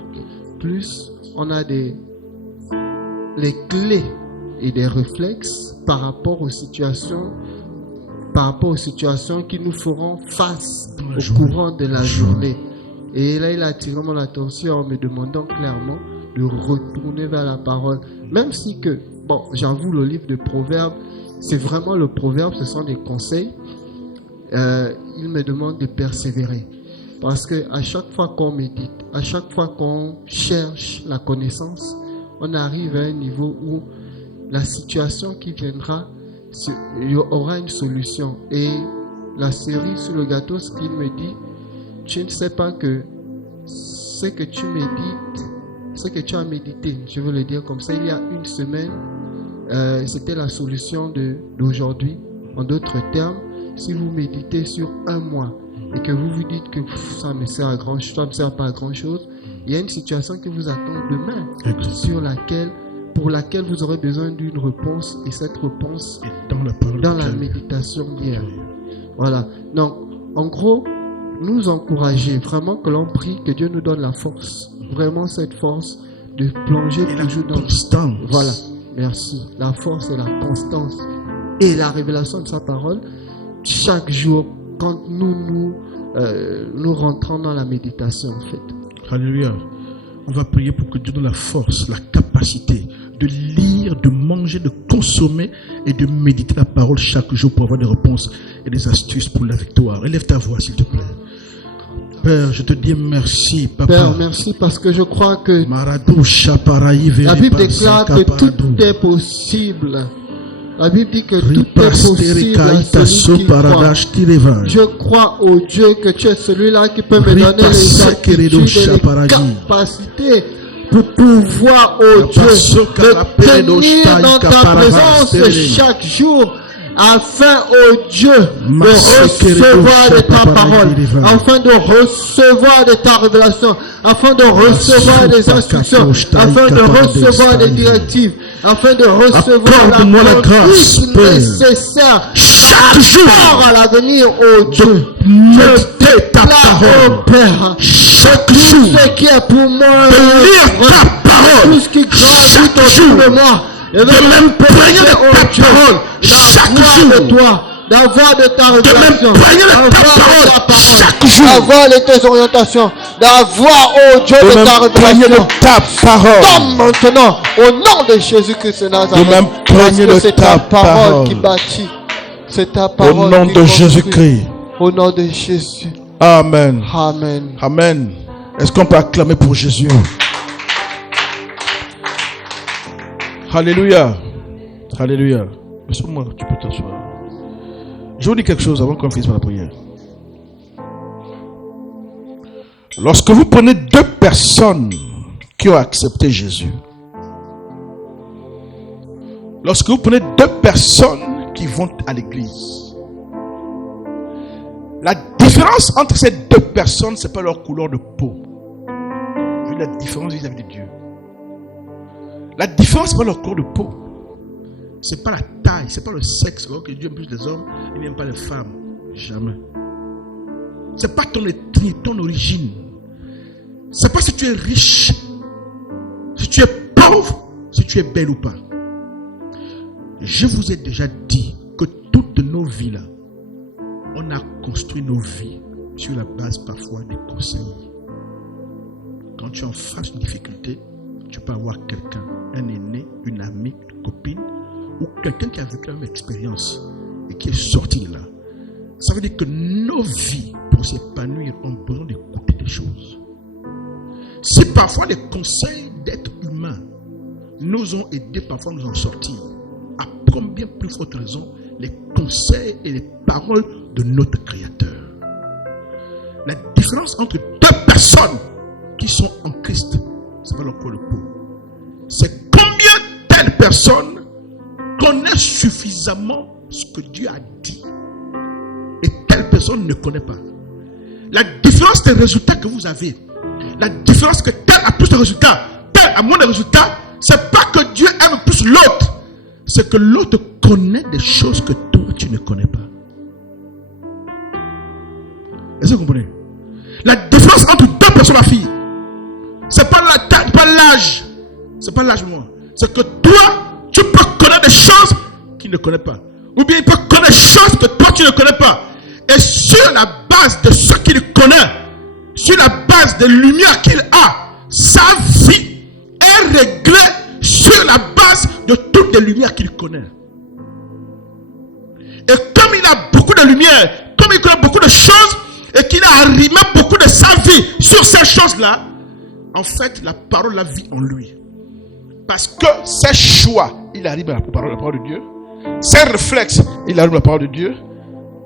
plus on a les clés et des réflexes par rapport aux situations qui nous feront face au courant de la journée. Et là, il a attiré mon attention en me demandant clairement de retourner vers la parole. Même si que, bon, j'avoue, le livre de Proverbes, c'est vraiment le proverbe, ce sont des conseils. Il me demande de persévérer. Parce qu'à chaque fois qu'on médite, à chaque fois qu'on cherche la connaissance, on arrive à un niveau où la situation qui viendra, il y aura une solution. Et la cerise sur le gâteau, ce qu'il me dit, tu ne sais pas que ce que tu médites, ce que tu as médité, je veux le dire comme ça, il y a une semaine, c'était la solution d'aujourd'hui. En d'autres termes, si vous méditez sur un mois et que vous vous dites que ça ne sert pas à grand chose, il y a une situation qui vous attend demain pour laquelle vous aurez besoin d'une réponse, et cette réponse est dans la méditation d'hier. Voilà. Donc, en gros, nous encourager, vraiment que l'on prie, que Dieu nous donne la force, vraiment cette force de plonger toujours dans constance. Voilà. Merci. La force et la constance et la révélation de sa parole chaque jour quand nous rentrons dans la méditation, en fait. Alléluia. On va prier pour que Dieu donne la force, la capacité de lire, de manger, de consommer et de méditer la parole chaque jour pour avoir des réponses et des astuces pour la victoire. Élève ta voix, s'il te plaît. Père, je te dis merci, Papa. Père, merci parce que je crois que la Bible déclare que tout est possible. La Bible dit que tout est possible à celui qui croit. Je crois au Dieu que tu es celui-là qui peut me donner les aptitudes et les capacités pour pouvoir, oh Dieu, me tenir dans ta présence chaque jour, afin, oh Dieu, de recevoir de ta parole, afin de recevoir de ta révélation, afin de recevoir des instructions, afin de recevoir des directives, afin de recevoir la grâce nécessaire chaque jour à l'avenir, oh Dieu. Je déclare, oh Père, chaque jour ce qui est pour moi, de lire ta parole, tout ce qui gravite autour de moi, de m'imprégner de ta parole chaque jour, de toi, d'avoir de ta révélation, d'avoir de ta parole, d'avoir de tes orientations, d'avoir, oh Dieu, de ta révélation, ta parole. Comme maintenant, au nom de Jésus-Christ de Nazareth, de m'imprégner de c'est ta parole qui bâtit, c'est ta parole au nom de Jésus-Christ. Au nom de Jésus. Amen. Amen. Amen. Est-ce qu'on peut acclamer pour Jésus? Alléluia. Alléluia. Laisse-moi, tu peux t'asseoir. Je vous dis quelque chose avant qu'on finisse par la prière. Lorsque vous prenez deux personnes qui ont accepté Jésus, lorsque vous prenez deux personnes qui vont à l'église, la différence entre ces deux personnes, ce n'est pas leur couleur de peau. Je veux la différence vis-à-vis de Dieu. La différence, ce n'est pas leur couleur de peau. Ce n'est pas la taille, ce n'est pas le sexe. Que Dieu aime plus les hommes, il n'aime pas les femmes. Jamais. Ce n'est pas ton ethnie, ton origine. Ce n'est pas si tu es riche, si tu es pauvre, si tu es belle ou pas. Je vous ai déjà dit que toutes nos vies là, on a construit nos vies sur la base parfois des conseils. Quand tu es en face d'une difficulté, tu peux avoir quelqu'un, un aîné, une amie, une copine, ou quelqu'un qui a vécu la même expérience et qui est sorti de là. Ça veut dire que nos vies, pour s'épanouir, ont besoin d'écouter des choses. Si parfois les conseils d'êtres humains nous ont aidés parfois à nous en sortir, à combien plus forte raison les conseils et les paroles de notre Créateur. La différence entre deux personnes qui sont en Christ, c'est pas encore le pot. C'est combien telle personne connaît suffisamment ce que Dieu a dit et telle personne ne connaît pas. La différence des résultats que vous avez, la différence que tel a plus de résultats, tel a moins de résultats, c'est pas que Dieu aime plus l'autre, c'est que l'autre connaît des choses que toi tu ne connais pas. Est-ce que vous comprenez? La différence entre deux personnes, ma fille, c'est pas l'âge, c'est pas l'âge moi, c'est que toi tu peux connaître des choses qu'il ne connaît pas, ou bien il peut connaître des choses que toi tu ne connais pas, et sur la base de ce qu'il connaît, sur la base des lumières qu'il a, sa vie est réglée sur la base de toutes les lumières qu'il connaît. Et comme il a beaucoup de lumière, comme il connaît beaucoup de choses, et qu'il a arrimé beaucoup de sa vie sur ces choses-là, en fait, la parole la vit en lui. Parce que ses choix, il arrive à la parole de Dieu. Ses réflexes, il arrive à la parole de Dieu.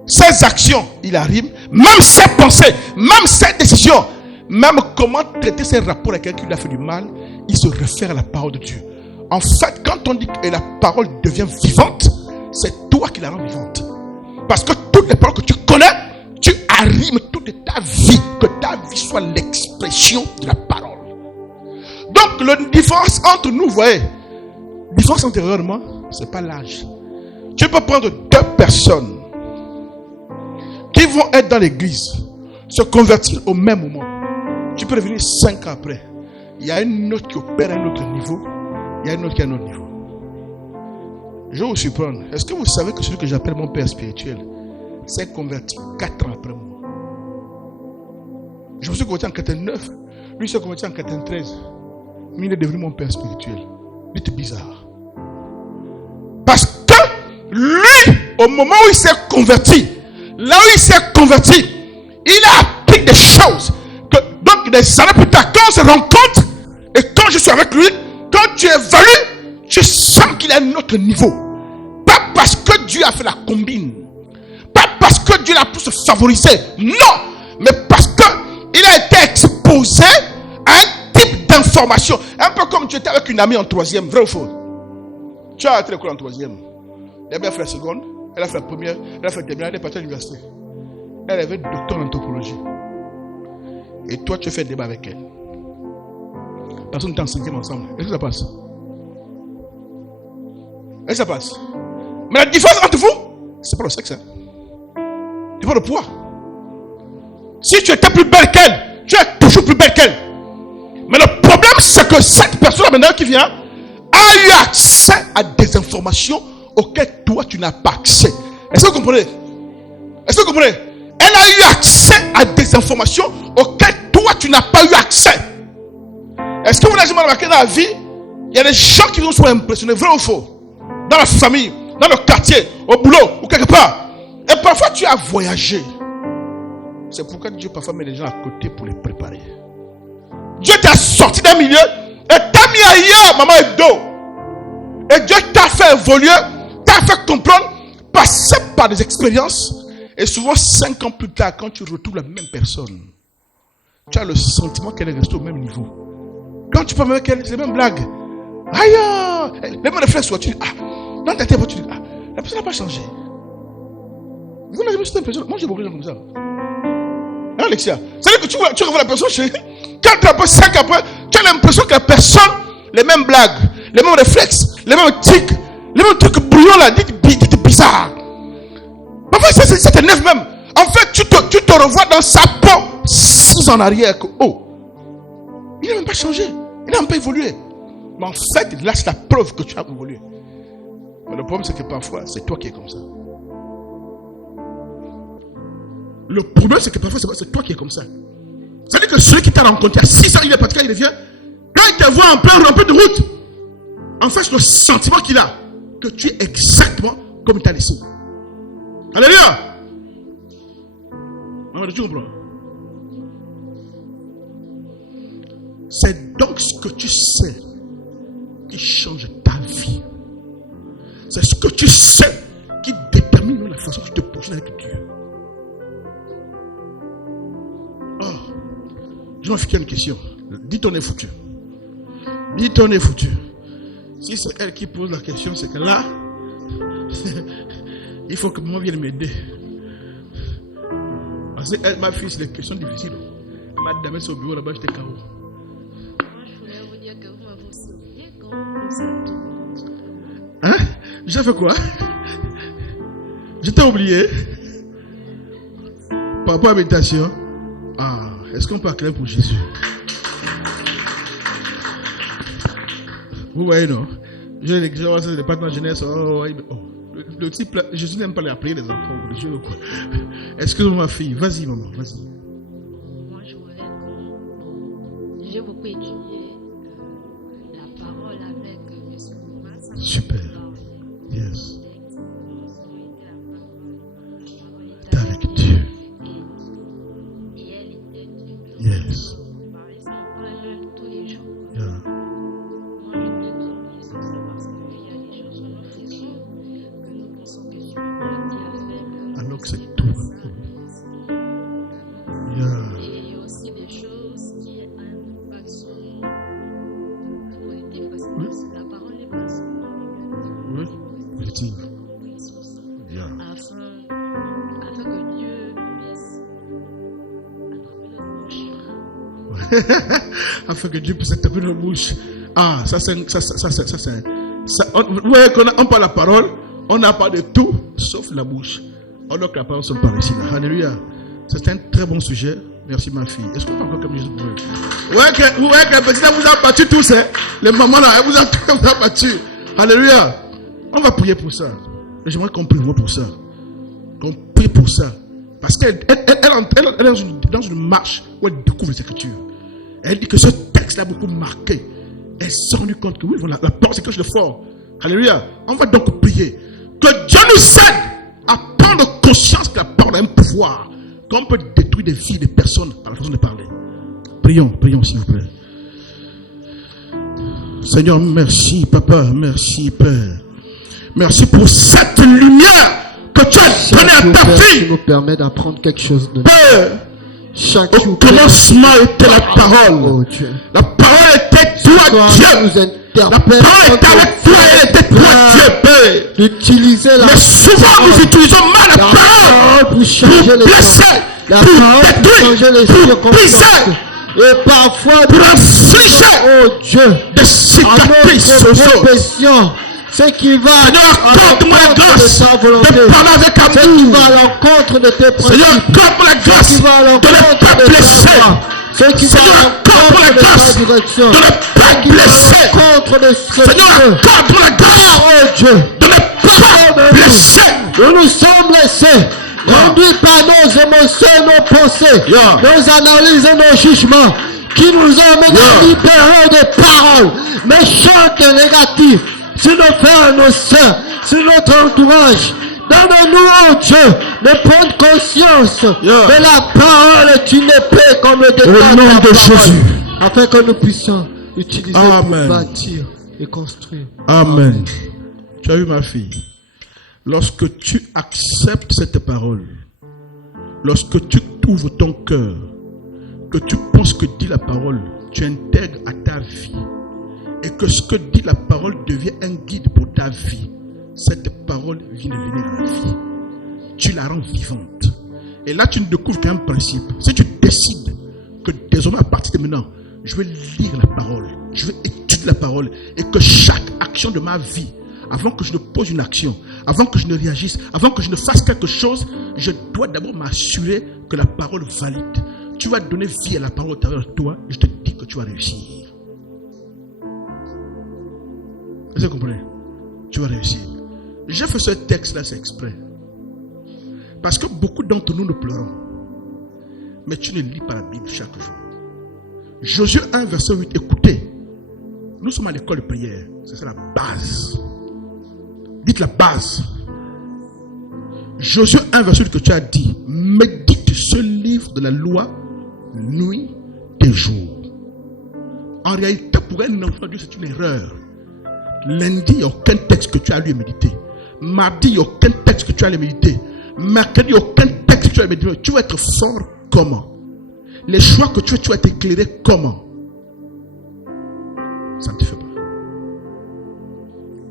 Ses actions, il arrive. Même ses pensées, même ses décisions, même comment traiter ses rapports avec quelqu'un qui lui a fait du mal, il se réfère à la parole de Dieu. En fait, quand on dit que la parole devient vivante, c'est toi qui la rends vivante. Parce que toutes les paroles que tu connais, tu arrimes toute ta vie, que ta vie soit l'expression de la parole. Donc, la différence entre nous, vous voyez, la différence antérieurement, ce n'est pas l'âge. Tu peux prendre deux personnes qui vont être dans l'église, se convertir au même moment. Tu peux revenir 5 ans après. Il y a une autre qui opère à un autre niveau, il y a une autre qui est à un autre niveau. Je vais vous surprendre. Est-ce que vous savez que celui que j'appelle mon père spirituel s'est converti 4 ans après moi? Je me suis converti en 89, lui s'est converti en 93. Mais il est devenu mon père spirituel. C'est bizarre. Parce que lui, au moment où il s'est converti, là où il s'est converti, il a appris des choses. Donc des années plus tard, quand on se rencontre, et quand je suis avec lui, quand tu évalues, tu sens qu'il a un autre niveau. Pas parce que Dieu a fait la combine. Pas parce que Dieu l'a plus favorisé. Non. Mais parce qu'il a été exposé à un type d'information. Un peu comme tu étais avec une amie en 3e. Vrai ou faux? Tu as arrêté l'école en 3e. Elle a bien fait la seconde. Elle a fait la première. Elle a fait la terminale. Elle est partie à l'université. Elle avait docteur en anthropologie. Et toi, tu fais un débat avec elle. Personne n'est en 5e ensemble. Est-ce que ça passe? Est-ce que ça passe? Mais la différence entre vous, c'est pas le sexe. Hein? C'est pas le poids. Si tu étais plus belle qu'elle, tu es toujours plus belle qu'elle. Mais le problème, c'est que cette personne maintenant qui vient a eu accès à des informations auxquelles toi, tu n'as pas accès. Est-ce que vous comprenez? Est-ce que vous comprenez? Elle a eu accès à des informations auxquelles toi, tu n'as pas eu accès. Est-ce que vous n'avez jamais remarqué dans la vie, il y a des gens qui nous sont impressionnés, vrai ou faux? Dans la famille, dans le quartier, au boulot, ou quelque part. Et parfois, tu as voyagé. C'est pourquoi Dieu parfois met les gens à côté pour les préparer. Dieu t'a sorti d'un milieu et t'a mis ailleurs, maman et dos. Et Dieu t'a fait évoluer, t'a fait comprendre, passer par des expériences. Et souvent, 5 ans plus tard, quand tu retrouves la même personne, tu as le sentiment qu'elle est restée au même niveau. Quand tu parles avec elle, c'est les mêmes blagues. Aïe, les mêmes réflexes, tu dis, dans ta tête, tu dis, la personne n'a pas changé. Vous n'avez pas cette impression? Moi, j'ai beaucoup de gens comme ça. Hein, Alexia? C'est-à-dire que tu revois la personne chez 4 ans après, 5 ans après, tu as l'impression que la personne, les mêmes blagues, les mêmes réflexes, les mêmes tics, les mêmes trucs brouillons là, dites bizarres. Parfois, ça t'énerve même. En fait, tu te revois dans sa peau 6 ans en arrière. Il n'a même pas changé. Il n'a même pas évolué. Mais en fait, là, c'est la preuve que tu as évolué. Mais le problème, c'est que parfois, c'est toi qui es comme ça. Le problème, c'est que parfois, c'est toi qui es comme ça. C'est-à-dire que celui qui t'a rencontré à 6 ans, il est parti, il revient. Quand il te voit en peu de route, en fait, c'est le sentiment qu'il a que tu es exactement comme il t'a laissé. Alléluia. Maman, tu comprends? C'est donc ce que tu sais qui change ta vie. C'est ce que tu sais qui détermine la façon dont tu te positionnes avec Dieu. Oh, je m'en fais une question. Dis ton est foutu. Dis ton est foutu. Si c'est elle qui pose la question, c'est que là, il faut que moi vienne m'aider. Parce que elle, ma fille, c'est des questions difficiles. Elle m'a damé sur le bureau là-bas, j'étais KO. Moi, je voulais vous dire que vous m'avez aussi oublié quand vous êtes. Hein? J'ai fait quoi? Je t'ai oublié. Par rapport à l'habitation. Ah, est-ce qu'on peut acclamer pour Jésus? Vous voyez, non? J'ai les partenaires jeunesse. Le type, là, Jésus n'aime pas les appeler les enfants. Excuse-moi, ma fille. Vas-y, maman, vas-y. Moi, je voulais qu'on. J'ai beaucoup étudié la parole avec M. Thomas. Super. Yes. T'es avec Dieu. Et elle était Dieu. Yes. On parlait tous les jours. Yeah. Moi, je dis toujours ça parce qu'il y a des choses que nous faisons que nous pensons que c'est Dieu avec. Alors que c'est tout. Yeah. Et il y a aussi des choses qui ont un impact sur nous positif parce que la parole n'est pas seulement Oui. Positive. Yeah. afin que Dieu puisse attraper notre bouche. Afin que Dieu puisse attraper nos bouches. Ah, ça c'est. Vous voyez qu'on parle la parole, on n'a pas de tout sauf la bouche. Alors que la parole se parle ici. Là. Alléluia. C'est un très bon sujet. Merci ma fille. Est-ce qu'on peut encore comme Jésus? Vous voyez que la petite vous a battu tous, hein? Les mamans là, elle vous a battu. Alléluia. On va prier pour ça. J'aimerais qu'on prie pour ça. Qu'on prie pour ça. Parce qu'elle est dans une marche où elle découvre les Écritures. Elle dit que ce texte l'a beaucoup marqué. Elle s'est rendue compte que oui, voilà, la parole c'est quelque chose de fort. Alléluia. On va donc prier. Que Dieu nous aide à prendre conscience que la parole a un pouvoir. Qu'on peut détruire des vies, des personnes par la façon de parler. Prions s'il vous plaît. Seigneur, merci Papa, merci Père. Merci pour cette lumière que tu as donnée à ta fille. Tu nous permet d'apprendre quelque chose de Père, chaque au jour. commencement était la parole. Oh Dieu. La parole était toi, Dieu. La parole était avec toi, elle était toi, Dieu, Père. D'utiliser la Mais souvent nous utilisons mal la parole pour changer les blesser, la pour parole pour détruire, changer les pour circonstances. briser, Et parfois, pour infliger oh Dieu, des cicatrices aux autres. profession, ce qui va Seigneur, à accorde-moi la l'encontre grâce de ta volonté, de parler avec ce qui amour. va à l'encontre de tes Seigneur, principes, accorde-moi la ce grâce qui va à de ne l'encontre pas de ta blesser. voix, ce qui va Seigneur, à accorde-moi la l'encontre de ta grâce direction, de ne pas ce qui va à blesser. l'encontre de ce que Seigneur, tu veux. accorde-moi la grâce Oh Dieu, de ne pas blesser. nous nous sommes laissés conduits par nos émotions, nos pensées, nos analyses et nos jugements qui nous ont amenés à libérer des paroles méchantes et négatives sur nos frères et nos sœurs, sur notre entourage. Donne-nous, oh Dieu, de prendre conscience que la parole est une épée comme le détail Au nom la de parole, Jésus. afin que nous puissions utiliser Amen. pour bâtir et construire. Amen. Tu as vu ma fille? Lorsque tu acceptes cette parole, lorsque tu ouvres ton cœur, que tu penses que dit la parole, tu intègres à ta vie, et que ce que dit la parole devient un guide pour ta vie, cette parole vient de venir à la vie. Tu la rends vivante. Et là, tu ne découvres qu'un principe. Si tu décides que désormais, à partir de maintenant, je vais lire la parole, je vais étudier la parole, et que chaque action de ma vie, avant que je ne pose une action, avant que je ne réagisse, avant que je ne fasse quelque chose, je dois d'abord m'assurer que la parole valide. Tu vas donner vie à la parole à travers toi, et je te dis que tu vas réussir. Est-ce que vous comprenez? Tu vas réussir. J'ai fait ce texte-là, c'est exprès. Parce que beaucoup d'entre nous pleurons. Mais tu ne lis pas la Bible chaque jour. Josué 1, verset 8, écoutez. Nous sommes à l'école de prière. C'est ça la base. Dites la base. Josué 1, verset 8 que tu as dit. Médite ce livre de la loi nuit et jour. En réalité, pour un enfant de Dieu, c'est une erreur. Lundi, il n'y a aucun texte que tu as lu et méditer. Mardi, il n'y a aucun texte que tu as lu et méditer. Mercredi, il n'y a aucun texte que tu as lu et méditer. Tu vas être fort comment? Les choix que tu fais, tu vas être éclairé comment? Ça ne te fait pas.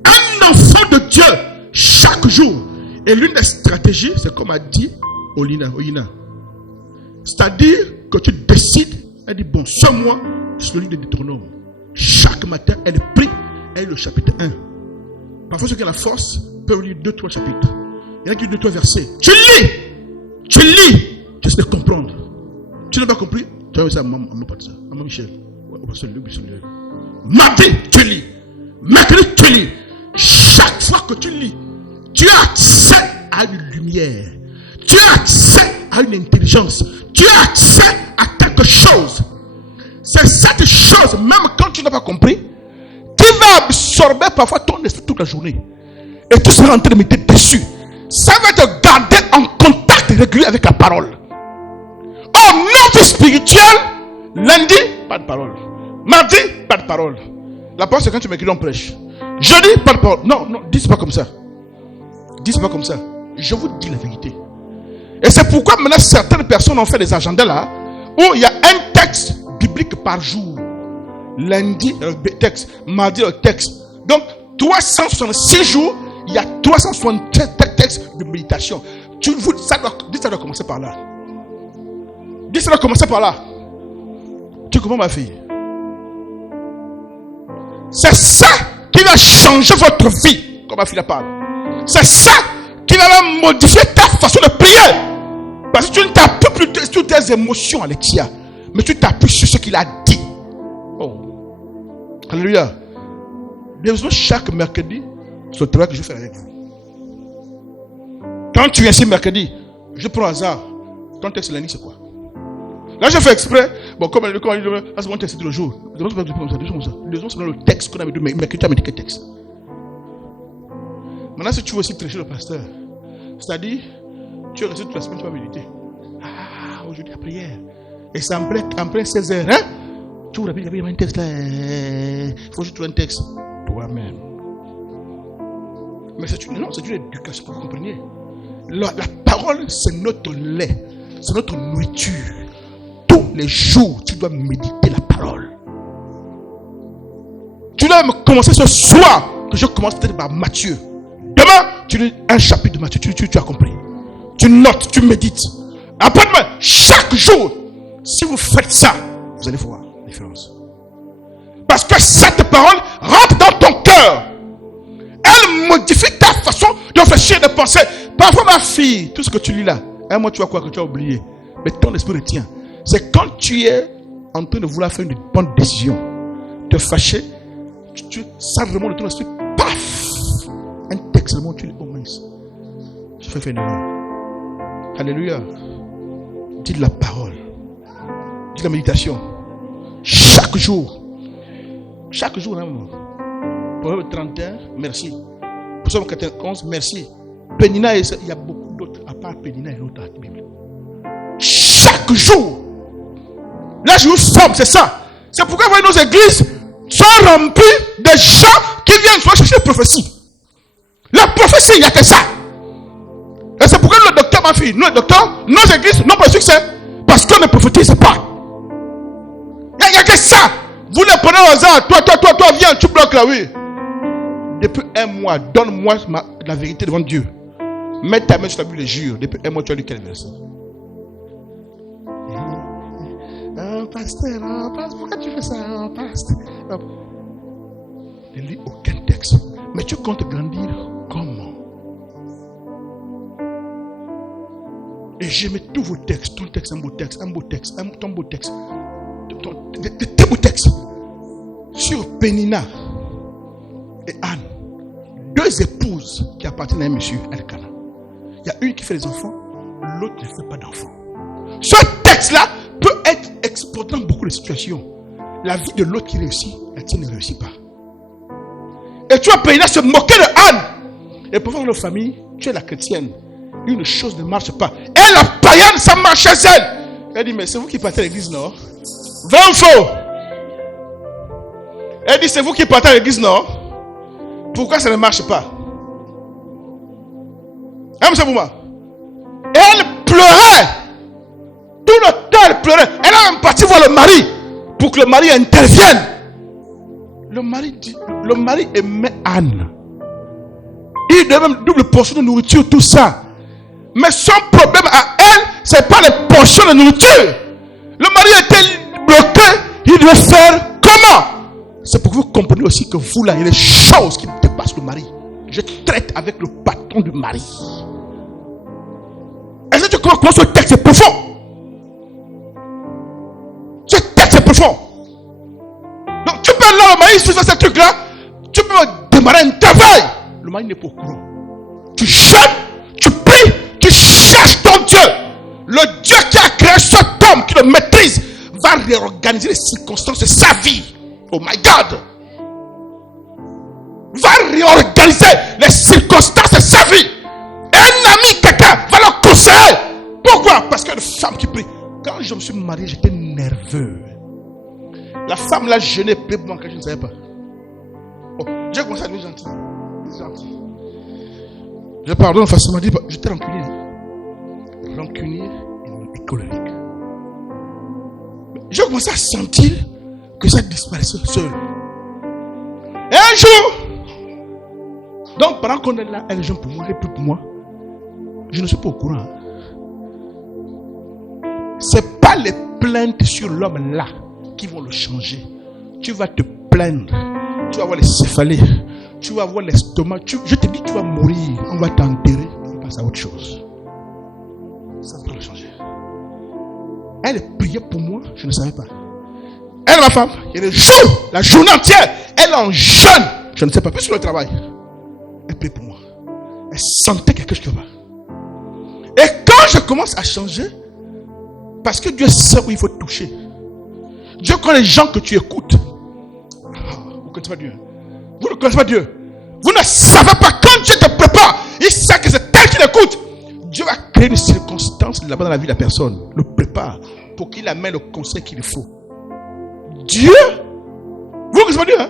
Un enfant de Dieu, chaque jour. Et l'une des stratégies, c'est comme a dit Oyina. C'est-à-dire que tu décides, elle dit, bon, ce mois, c'est le livre de Deutéronome. Chaque matin, elle prie, elle lit le chapitre 1. Parfois, ceux qui ont la force peuvent lire 2-3 chapitres. Il y en a qui lisent 2-3 versets. Tu lis, tu essaies de comprendre. Tu n'as pas compris? Tu vas dire ça à maman Michel, au pasteur Luc. Mardi, tu lis. Mercredi, tu lis. Chaque fois que tu lis, tu as accès à une lumière. Tu as accès à une intelligence. Tu as accès à quelque chose. C'est cette chose, même quand tu n'as pas compris, qui va absorber parfois ton esprit toute la journée. Et tu seras en train de méditer dessus. Ça va te garder en contact régulier avec la parole. Oh, notre vie spirituelle, lundi, pas de parole. Mardi, pas de parole. La parole, c'est quand tu m'écris, on prêche. Jeudi, pas de parole. Non, dis pas comme ça. Dis pas comme ça. Je vous dis la vérité. Et c'est pourquoi maintenant certaines personnes ont fait des agendas là, où il y a un texte biblique par jour. Lundi, le texte. Mardi, le texte. Donc, 366 jours, il y a 373 textes de méditation. Ça doit commencer par là. Dis, ça doit commencer par là. Tu comprends, ma fille? C'est ça qui va changer votre vie, comme ma fille la parle. C'est ça qui va modifier ta façon de prier. Parce que tu ne t'appuies plus sur tes émotions, Alexia, mais tu t'appuies sur ce qu'il a dit. Oh. Alléluia. Bienvenue chaque mercredi, c'est le travail que je fais avec vous. Quand tu viens ici mercredi, je prends au hasard. Ton texte lundi, c'est quoi? Là, je fais exprès. Bon, comme il dit, c'est mon texte tout le jour. Les autres, c'est le texte qu'on a mis, mais que tu as mis quel texte? Maintenant, si tu veux aussi tricher le pasteur, c'est-à-dire, tu es resté toute la semaine, tu vas méditer. Ah, aujourd'hui, la prière. Et c'est en plein 16 heures, hein? Tu ouvres la Bible, il y a un texte là. Il faut que tu trouves un texte. Toi-même. Mais c'est une éducation, pour que vous compreniez. La parole, c'est notre lait. C'est notre nourriture. Tous les jours, tu dois méditer la parole. Tu dois commencer ce soir, que je commence peut-être par Matthieu. Demain, tu lis un chapitre de Matthieu, tu as compris. Tu notes, tu médites. Après-demain, chaque jour, si vous faites ça, vous allez voir la différence. Parce que cette parole rentre dans ton cœur. Elle modifie ta façon de réfléchir, de penser. Parfois, ma fille, tout ce que tu lis là, moi, tu vas croire que tu as oublié. Mais ton esprit retient. C'est quand tu es en train de vouloir faire une bonne décision, te fâcher, ça remonte de ton esprit, paf! Un texte remonte, tu dis, oh mince, je fais faire une erreur. Alléluia. Dis de la parole. Dis de la méditation. Chaque jour. Chaque jour, hein, Proverbe 31, merci. Psaume 91, merci. Pénina, il y a beaucoup d'autres, à part Pénina et l'autre Bible. Chaque jour. Là, je vous forme, c'est ça. C'est pourquoi vous voyez nos églises sont remplies de gens qui viennent soit chercher la prophétie. La prophétie, il n'y a que ça. Et c'est pourquoi le docteur, ma fille, nos docteurs, nos églises n'ont pas de succès. Parce qu'on ne prophétise pas. Il n'y a que ça. Vous les prenez au hasard. Toi, viens, tu bloques là, oui. Depuis un mois, donne-moi la vérité devant Dieu. Mets ta main sur la Bible et jure. Depuis un mois, tu as lu quel verset? Pasteur, pourquoi tu fais ça, pasteur? Ne lis aucun texte. Mais tu comptes grandir comment? Et j'aime tous vos textes. Ton texte, un beau texte, ton beau texte. Tes beaux textes. Sur Pénina et Anne, deux épouses qui appartiennent à un monsieur, Elkana. Il y a une qui fait des enfants, l'autre ne fait pas d'enfants. Ce texte-là peut être exporté dans beaucoup de situations. La vie de l'autre qui réussit, la tienne ne réussit pas. Et tu vas payer se moquer de Anne. Et pour voir leur famille, tu es la chrétienne. Une chose ne marche pas. Et la païenne, ça marche chez elle. Elle dit, mais c'est vous qui partez à l'église, non? Vrai ou faux? Elle dit, c'est vous qui partez à l'église, non? Pourquoi ça ne marche pas? Hein, monsieur Bouma? Et elle pleurait. Tout le temps, elle pleurait. Elle a même parti voir le mari pour que le mari intervienne. Le mari aimait Anne. Il devait même double portion de nourriture, tout ça. Mais son problème à elle, c'est pas les portions de nourriture. Le mari était bloqué. Il devait faire comment? C'est pour que vous compreniez aussi que vous là, il y a des choses qui dépassent le mari. Je traite avec le patron du mari. Est-ce que tu crois que ce texte est profond? Ce texte est profond. Donc tu peux là, le mari, si tu fais ce truc-là, tu peux démarrer un travail. Le mari n'est pas au courant. Tu jeûnes, tu pries, tu cherches ton Dieu. Le Dieu qui a créé cet homme, qui le maîtrise, va réorganiser les circonstances de sa vie. Oh my God! Va réorganiser les circonstances de sa vie. Un ami, quelqu'un, va le conseiller. Pourquoi? Parce qu'il y a une femme qui prie. Quand je me suis marié, j'étais nerveux. La femme là, jeûnait, priait pour moi que je ne savais pas. Oh, j'ai commencé à devenir gentil. Je pardonne facilement, j'étais rancunier. Rancunier et colérique. J'ai commencé à sentir que ça disparaissait seul. Et un jour, donc pendant qu'on est là, elle jeûne pour moi, elle prie pour moi. Je ne suis pas au courant. C'est pas les plaintes sur l'homme là qui vont le changer. Tu vas te plaindre. Tu vas avoir les céphalées. Tu vas avoir l'estomac. Je te dis, tu vas mourir. On va t'enterrer. On va passer à autre chose. Ça va le changer. Elle priait pour moi. Je ne savais pas. Elle, ma femme, il y a des jours, la journée entière, elle en jeûne. Je ne sais pas, plus sur le travail. Elle prie pour moi. Elle sentait quelque chose qui va. Et quand je commence à changer, parce que Dieu sait où il faut toucher. Dieu connaît les gens que tu écoutes. Vous ne connaissez pas Dieu. Vous ne connaissez pas Dieu. Vous ne savez pas quand Dieu te prépare. Il sait que c'est tel qu'il écoute. Dieu va créer une circonstance là-bas dans la vie de la personne. Le prépare pour qu'il amène le conseil qu'il faut. Dieu. Vous ne connaissez pas Dieu, hein?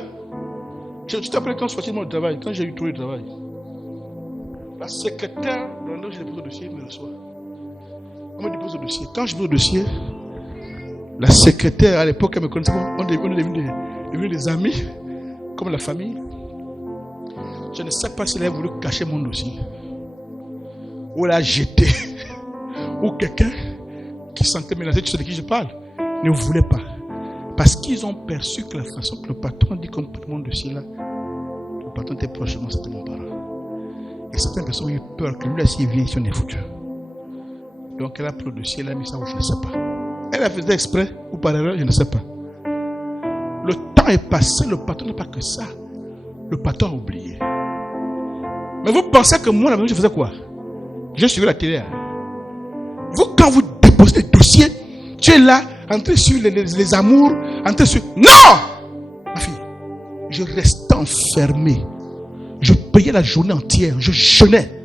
Je te rappelle quand je suis sorti de mon travail, quand j'ai eu trouvé le travail. La secrétaire, je dépose le dossier, me reçoit. On me dépose le dossier. Quand je pose le dossier, la secrétaire à l'époque, elle me connaissait pas. On est devenus des amis, comme la famille. Je ne sais pas si elle a voulu cacher mon dossier, ou elle a jeté, ou quelqu'un qui sentait menacé, tu sais de qui je parle, ne voulait pas. Parce qu'ils ont perçu que la façon que le patron dit comme mon dossier là, le patron était proche de moi, c'était mon parent. Et certaines personnes ont eu peur que lui là, s'il vient, on est foutu. Donc elle a pris le dossier, elle a mis ça où je ne sais pas. Elle a fait exprès ou par erreur, je ne sais pas. Le temps est passé, le patron n'a pas que ça. Le patron a oublié. Mais vous pensez que moi, je faisais quoi? Je suivais la télé. Vous, quand vous déposez des dossiers, tu es là, en train de suivre les amours, en train de suivre... Non! Ma fille, je restais enfermé. Je priais la journée entière. Je jeûnais.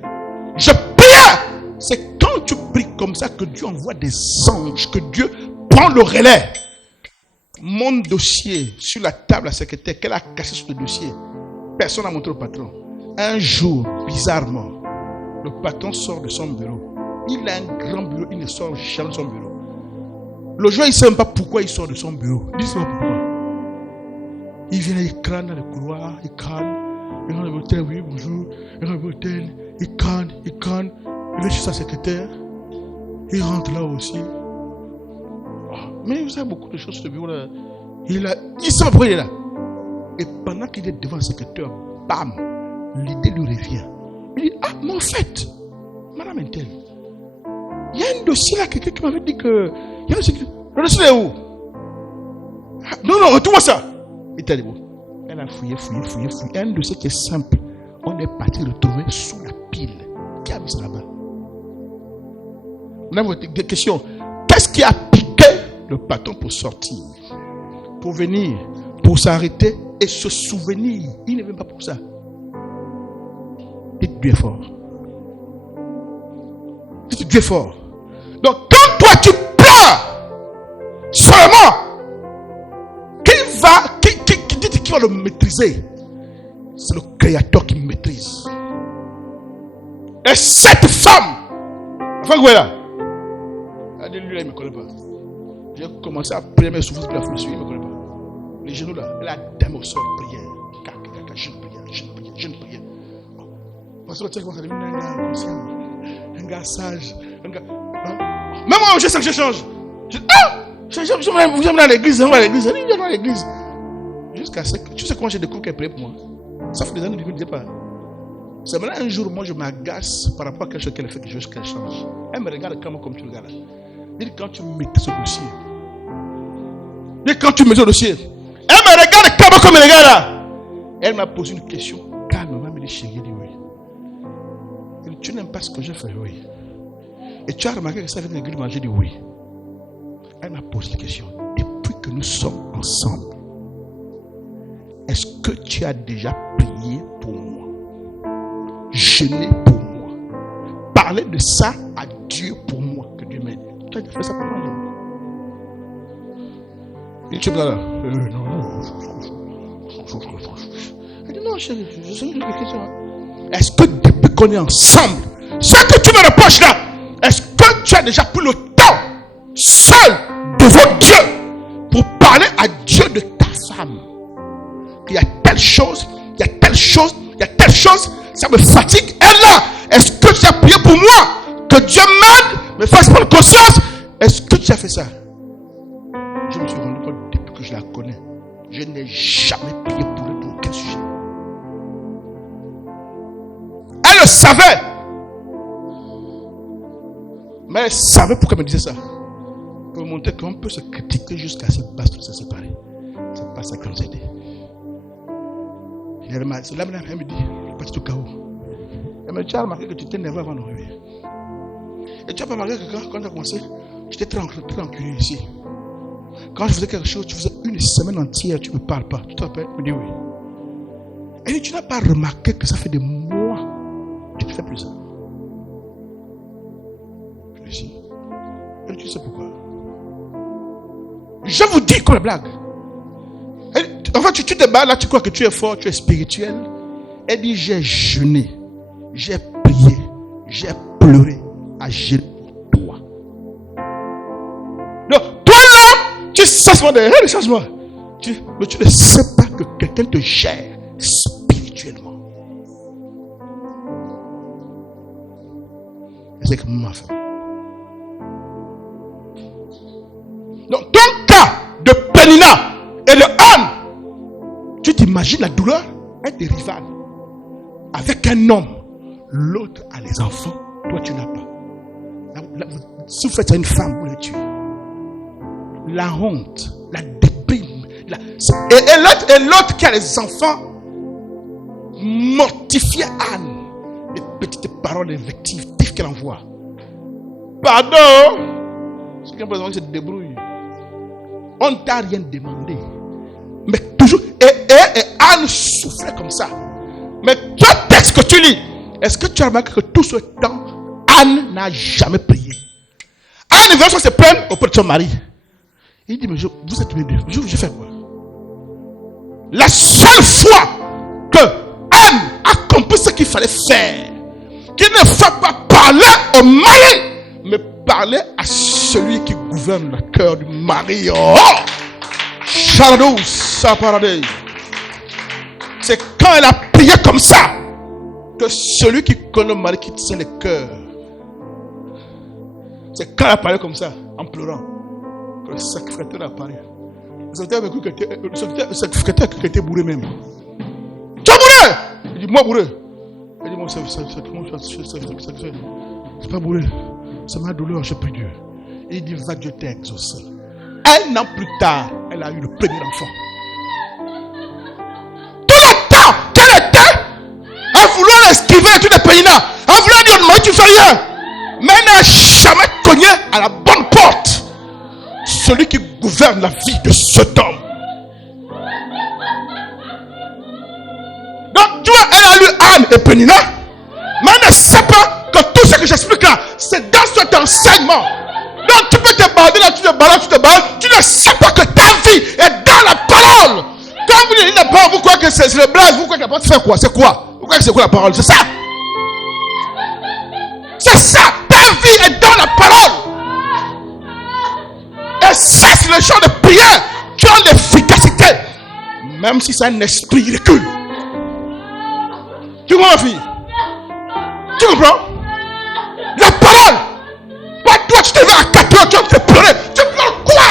Je priais. C'est quand tu pries comme ça que Dieu envoie des anges, que Dieu prend le relais. Mon dossier sur la table à la secrétaire, qu'elle a caché sur le dossier. Personne n'a montré au patron. Un jour, bizarrement, le patron sort de son bureau. Il a un grand bureau, il ne sort jamais de son bureau. Le jour, il ne sait même pas pourquoi il sort de son bureau. Il ne sait pas pourquoi. Il vient, il crâne dans le couloir, il crâne. Il rentre dans l'hôtel, oui, bonjour. Il rentre dans l'hôtel, il crâne. Il va chez sa secrétaire. Il rentre là aussi. Oh, mais vous savez beaucoup de choses sur ce bureau-là. Il sait pas pourquoi il est là. Et pendant qu'il est devant le secrétaire, bam, l'idée lui revient. Il dit, ah, mais en fait, madame Intel, il y a un dossier là, quelqu'un qui m'avait dit que... Il y a un dossier. Le dossier est où? Ah, non, retourne-moi ça. Il t'a dit, bon. Elle a fouillé. Un dossier qui est simple. On est parti le trouver sous la pile. Qui a mis ça là-bas? On a des questions. Qu'est-ce qui a piqué le patron pour sortir? Pour venir, pour s'arrêter et se souvenir. Il ne vient pas pour ça. Dites bien fort. Dites bien fort. Donc quand toi tu pleures, seulement, qui va le maîtriser? C'est le Créateur qui maîtrise. Et cette femme, enfin quoi là? Alléluia, il ne me connaît pas. J'ai commencé à prier mes souffrances pour la fouille, il ne me connaît pas. Les genoux là, elle a dame au sol, prière. Je ne prière. Parce que tu sais comment ça devient un gars conscient, un gars sage, un gars. Même moi, je sais que je change. Je vais à l'église, je vais à l'église. Jusqu'à ce que. Tu sais comment j'ai découvert qu'elle priait pour moi? Ça fait des années que je ne disais pas. C'est maintenant un jour, moi, je m'agace par rapport à quelque chose qu'elle fait, que je veux qu'elle change. Elle me regarde comme tu regardes. Dis quand tu maîtrises ce dossier. Dis quand tu maîtrises le dossier. Elle me regarde comme elle regarde là. Elle m'a posé une question calmement, elle me dit chérie, dit oui. Elle dit, tu n'aimes pas ce que j'ai fait, oui. Et tu as remarqué que ça vient de l'église, j'ai dit oui. Elle m'a posé la question. Depuis que nous sommes ensemble, est-ce que tu as déjà prié pour moi? Jeûné pour moi? Parler de ça à Dieu pour moi, que Dieu m'aide. Tu as fait ça pour moi? Et tu es là. Non. Elle dit non, chérie, je sais une question. Est-ce que depuis qu'on est ensemble, ce que tu me reproches là, est-ce que tu as déjà pris le temps seul devant Dieu pour parler à Dieu de ta femme? Il y a telle chose, il y a telle chose, il y a telle chose, ça me fatigue. Et là, est-ce que tu as prié pour moi? Que Dieu m'aide, me fasse prendre conscience. Est-ce que tu as fait ça? Je me suis rendu compte depuis que je la connais. Je n'ai jamais prié pour elle pour aucun sujet. Elle le savait. Mais elle savait pourquoi elle me disait ça. Pour montrer qu'on peut se critiquer jusqu'à ce que se séparer. C'est pas ça qu'on s'est dit. C'est là elle me dit, parti au chaos. Elle me dit, tu as remarqué que tu t'es énervé avant de revenir. Et tu as pas remarqué que quand tu as commencé, j'étais très enculé ici. Quand je faisais quelque chose, tu faisais une semaine entière, tu ne me parles pas. Tu te rappelles? Elle me dit oui. Elle dit, tu n'as pas remarqué que ça fait des mois que tu ne fais plus ça. Je dis, elle dit, tu sais pourquoi? Je vous dis comme une blague. Enfin, tu te bats là, tu crois que tu es fort, tu es spirituel. Elle dit, j'ai jeûné, j'ai prié, j'ai pleuré à genoux pour toi. Donc, toi là, tu sais seulement des changements. Mais tu ne sais pas que quelqu'un te gère spirituellement. C'est comme ma femme. Donc, dans le cas de Pénina et de Anne, tu t'imagines la douleur? Elle est rivale. Avec un homme, l'autre a les enfants, toi tu n'as pas. Si vous faites ça à une femme, vous la tuez. La honte, la déprime. Et l'autre qui a les enfants, mortifier Anne. Les petites paroles invectives qu'elle envoie. Pardon. C'est qu'un président qui se débrouille. On ne t'a rien demandé. Mais toujours. Et Anne souffrait comme ça. Mais toi, texte que tu lis, est-ce que tu as remarqué que tout ce temps, Anne n'a jamais prié? Anne vient se plaindre auprès de son mari. Il dit, mais vous êtes mes deux. Je fais quoi? La seule fois que Anne a compris ce qu'il fallait faire, qu'il ne faut pas parler au mari, mais parler à celui qui gouverne le cœur du mari. Oh! Chaladou, ça paradis. C'est quand elle a prié comme ça que celui qui connaît le mari qui tient le cœur. C'est quand elle a parlé comme ça, en pleurant, que le sacrificateur a apparu. Le sacrificateur qui était bourré même. Tu es bourré? Il dit, moi bourré. Il dit, moi, c'est pas bourré. C'est ma douleur, je prie Dieu. Il dit, va, Dieu t'a exaucé. Un an plus tard, elle a eu le premier enfant. pénina. En voulant dire, mais tu fais rien. Mais elle n'a jamais cogné à la bonne porte. Celui qui gouverne la vie de cet homme. Donc, tu vois, elle a lu Anne et Pénina. Mais elle ne sait pas que tout ce que j'explique là, c'est dans cet enseignement. Donc, tu peux te balader là, tu te balades. Tu ne sais pas que ta vie est dans la parole. Quand vous dites la parole, vous croyez que c'est le blague, vous croyez que la parole fait quoi? C'est quoi? Vous croyez que c'est quoi la parole? C'est ça. C'est ça. Ta vie est dans la parole. Et ça, c'est le genre de prière qui a l'efficacité. Même si c'est un esprit ridicule. Tu comprends, ma fille? Tu comprends? La parole. Pas toi, tu te lèves à 4 heures, tu vas te pleurer. Tu pleures quoi?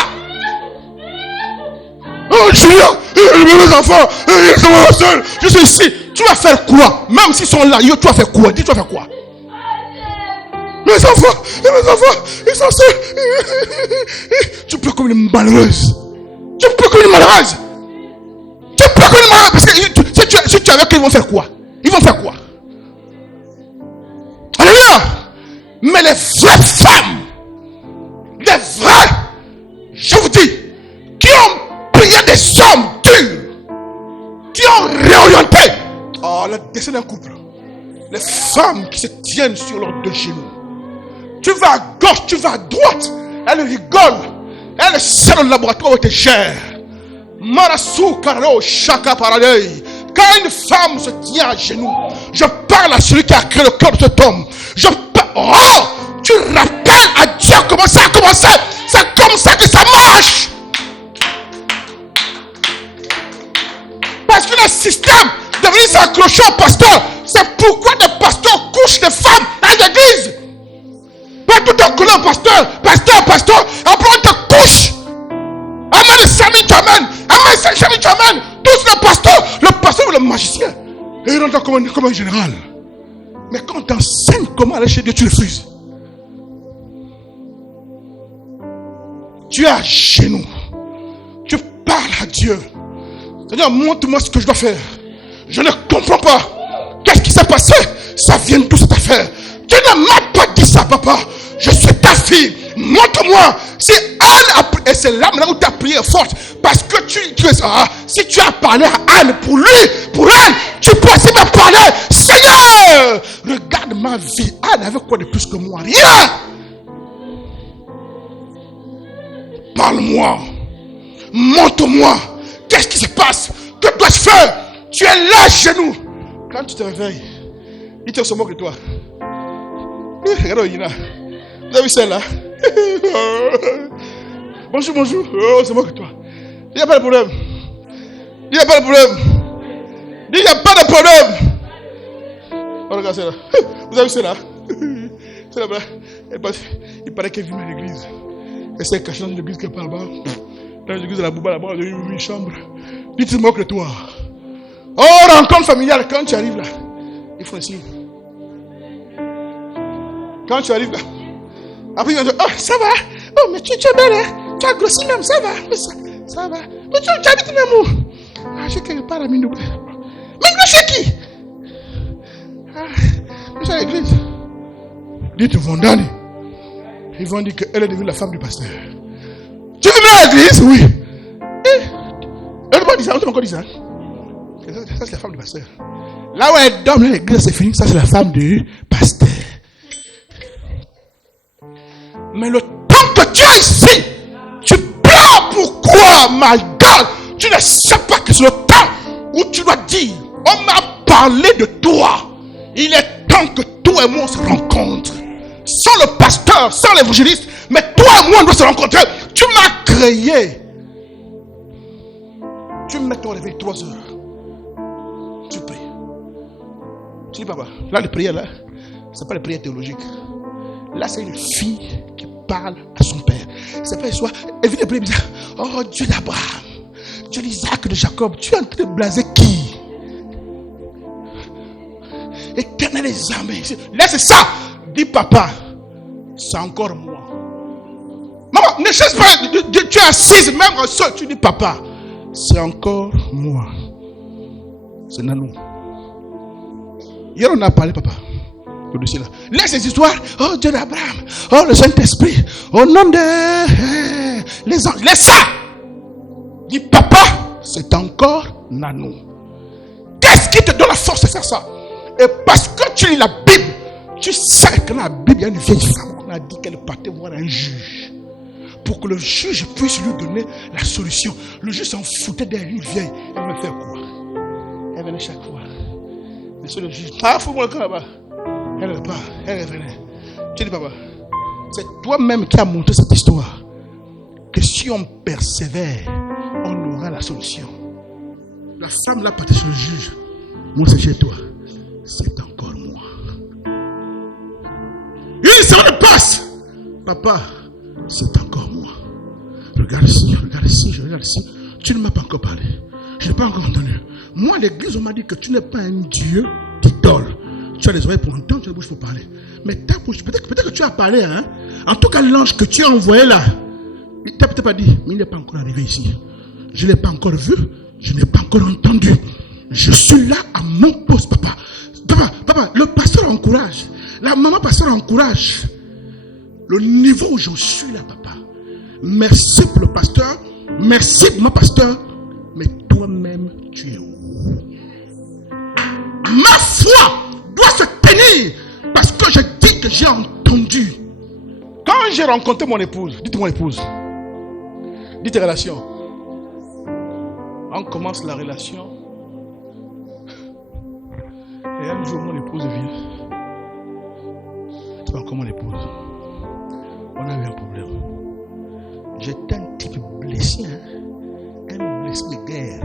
Oh, Julien, mes enfants, ils sont seuls. Je suis ici. Tu vas faire quoi? Même s'ils sont là, tu vas faire quoi? Dis, tu vas faire quoi? Mes enfants, ils sont seuls. Tu pleures comme une malheureuse. Tu pleures comme une malheureuse. Tu pleures comme une malheureuse. Parce que si tu es avec eux, ils vont faire quoi? Ils vont faire quoi? Alléluia! Mais les vraies femmes, les vraies, je vous dis, qui ont prié des hommes durs, qui ont réorienté la destinée d'un couple, les femmes qui se tiennent sur leurs deux genoux. Tu vas à gauche, tu vas à droite, elles rigolent, elles servent le laboratoire où tu es cher. Marassou Karo Shaka Paradei. Quand une femme se tient à genoux, je parle à celui qui a créé le cœur de cet homme. Je parle, oh, tu rappelles à Dieu comment ça a commencé. C'est comme ça que ça marche. Parce que le système de venir s'accrocher au pasteur, c'est pourquoi des pasteurs couchent des femmes dans l'église. Pas tout un collègue pasteur, après on te couche. Amène le sami, tu amènes. Amène le sami, tu amènes. Tous le pasteur ou le magicien. Et il rentre comme un général. Mais quand on t'enseigne comment aller chez Dieu, tu refuses. Tu es à genoux. Tu parles à Dieu. Seigneur, montre-moi ce que je dois faire. Je ne comprends pas. Qu'est-ce qui s'est passé? Ça vient d'où cette affaire? Tu ne m'as pas dit ça, papa. Je suis ta fille. Montre-moi. Si Anne a prié, et c'est là où ta prière est forte. Parce que si tu as parlé à Anne pour lui, pour elle, tu peux aussi me parler. Seigneur, regarde ma vie. Anne avait quoi de plus que moi? Rien. Parle-moi. Montre-moi. Qu'est-ce qui se passe? Que dois-je faire? Tu es là, genoux. Quand tu te réveilles, il te se moque de toi. Regarde, Yina. Vous avez vu celle-là? Bonjour. Oh, c'est moque de toi. Il n'y a pas de problème. Il n'y a pas de problème. Oh, regarde celle-là. Vous avez vu celle-là? Celle-là, il paraît qu'elle vit à l'église. Elle s'est cachée dans une église qui est par là-bas. Dans l'église de la Bouba, là-bas, il y a une chambre. Il te moque de toi. Oh, rencontre familiale, quand tu arrives là, il faut un signe. Quand tu arrives là, après il va dire, oh, ça va. Oh, mais tu es belle, hein? Tu as grossi même, ça va. Ça va. Mais tu habites même où? Ah, j'ai quelque part à Minoublé. Mais chez qui? Ah, je suis à l'église. Dites Vondani. Ils vont dire qu'elle est devenue la femme du pasteur. Tu es venu à l'église? Oui. Elle m'a dit ça, on m'a dit ça. Ça, c'est la femme du pasteur. Là où elle dort, l'église, c'est fini. Ça, c'est la femme du pasteur. Mais le temps que tu es ici, tu pleures. Pourquoi, my God? Tu ne sais pas que c'est le temps où tu dois dire, on m'a parlé de toi. Il est temps que toi et moi on se rencontrent. Sans le pasteur, sans l'évangéliste, mais toi et moi on doit se rencontrer. Tu m'as créé. Tu mets ton réveil 3 heures. Tu pries. Tu dis, papa, là, les prières, là, c'est pas les prières théologiques. Là, c'est une fille qui parle à son père. C'est pas histoire. Elle vient de prier, bizarre. Oh, Dieu d'Abraham, Dieu d'Isaac, de Jacob. Tu es en train de blaser qui? Éternel des armées. Laisse ça. Dis, papa, c'est encore moi. Maman, ne cherche pas. Tu es assise, même en sol. Tu dis, papa, c'est encore moi. C'est Nanou. Hier, on a parlé, papa. le dossier là. Laisse ces histoires. Oh Dieu d'Abraham. Oh le Saint-Esprit. Au nom de les anges. Laisse ça. Dis papa, c'est encore Nano. Qu'est-ce qui te donne la force de faire ça? Et parce que tu lis la Bible, tu sais que dans la Bible, il y a une vieille femme. On a dit qu'elle partait voir un juge. Pour que le juge puisse lui donner la solution. Le juge s'en foutait d'elle, une vieille. Elle va faire quoi? Elle venait chaque fois. Monsieur le juge, fous-moi le camp là-bas. Elle repart, elle revenait. Tu dis papa, c'est toi-même qui as montré cette histoire. Que si on persévère, on aura la solution. La femme là partait sur le juge. Moi c'est chez toi. C'est encore moi. Une seconde passe. Papa, c'est encore moi. Regarde ici, regarde ici, je regarde ici. Tu ne m'as pas encore parlé. Je n'ai pas encore entendu. Moi, l'église, on m'a dit que tu n'es pas un Dieu d'idole. Tu as les oreilles pour entendre, tu as la bouche pour parler. Mais ta bouche, peut-être que tu as parlé, hein. En tout cas, l'ange que tu as envoyé là, il t'a peut-être pas dit, mais il n'est pas encore arrivé ici. Je ne l'ai pas encore vu, je n'ai pas encore entendu. Je suis là à mon poste, papa. Papa, le pasteur encourage. La maman pasteur encourage. Le niveau où je suis là, papa. Merci pour le pasteur. Merci pour mon pasteur. Mais toi-même, tu es où? Ma foi doit se tenir. Parce que je dis que j'ai entendu. Quand j'ai rencontré mon épouse, dites mon épouse. Dites relation. On commence la relation. Et un jour, mon épouse vient. C'est pas encore mon épouse. On a eu un problème. J'étais un type blessé. Un blessé de guerre.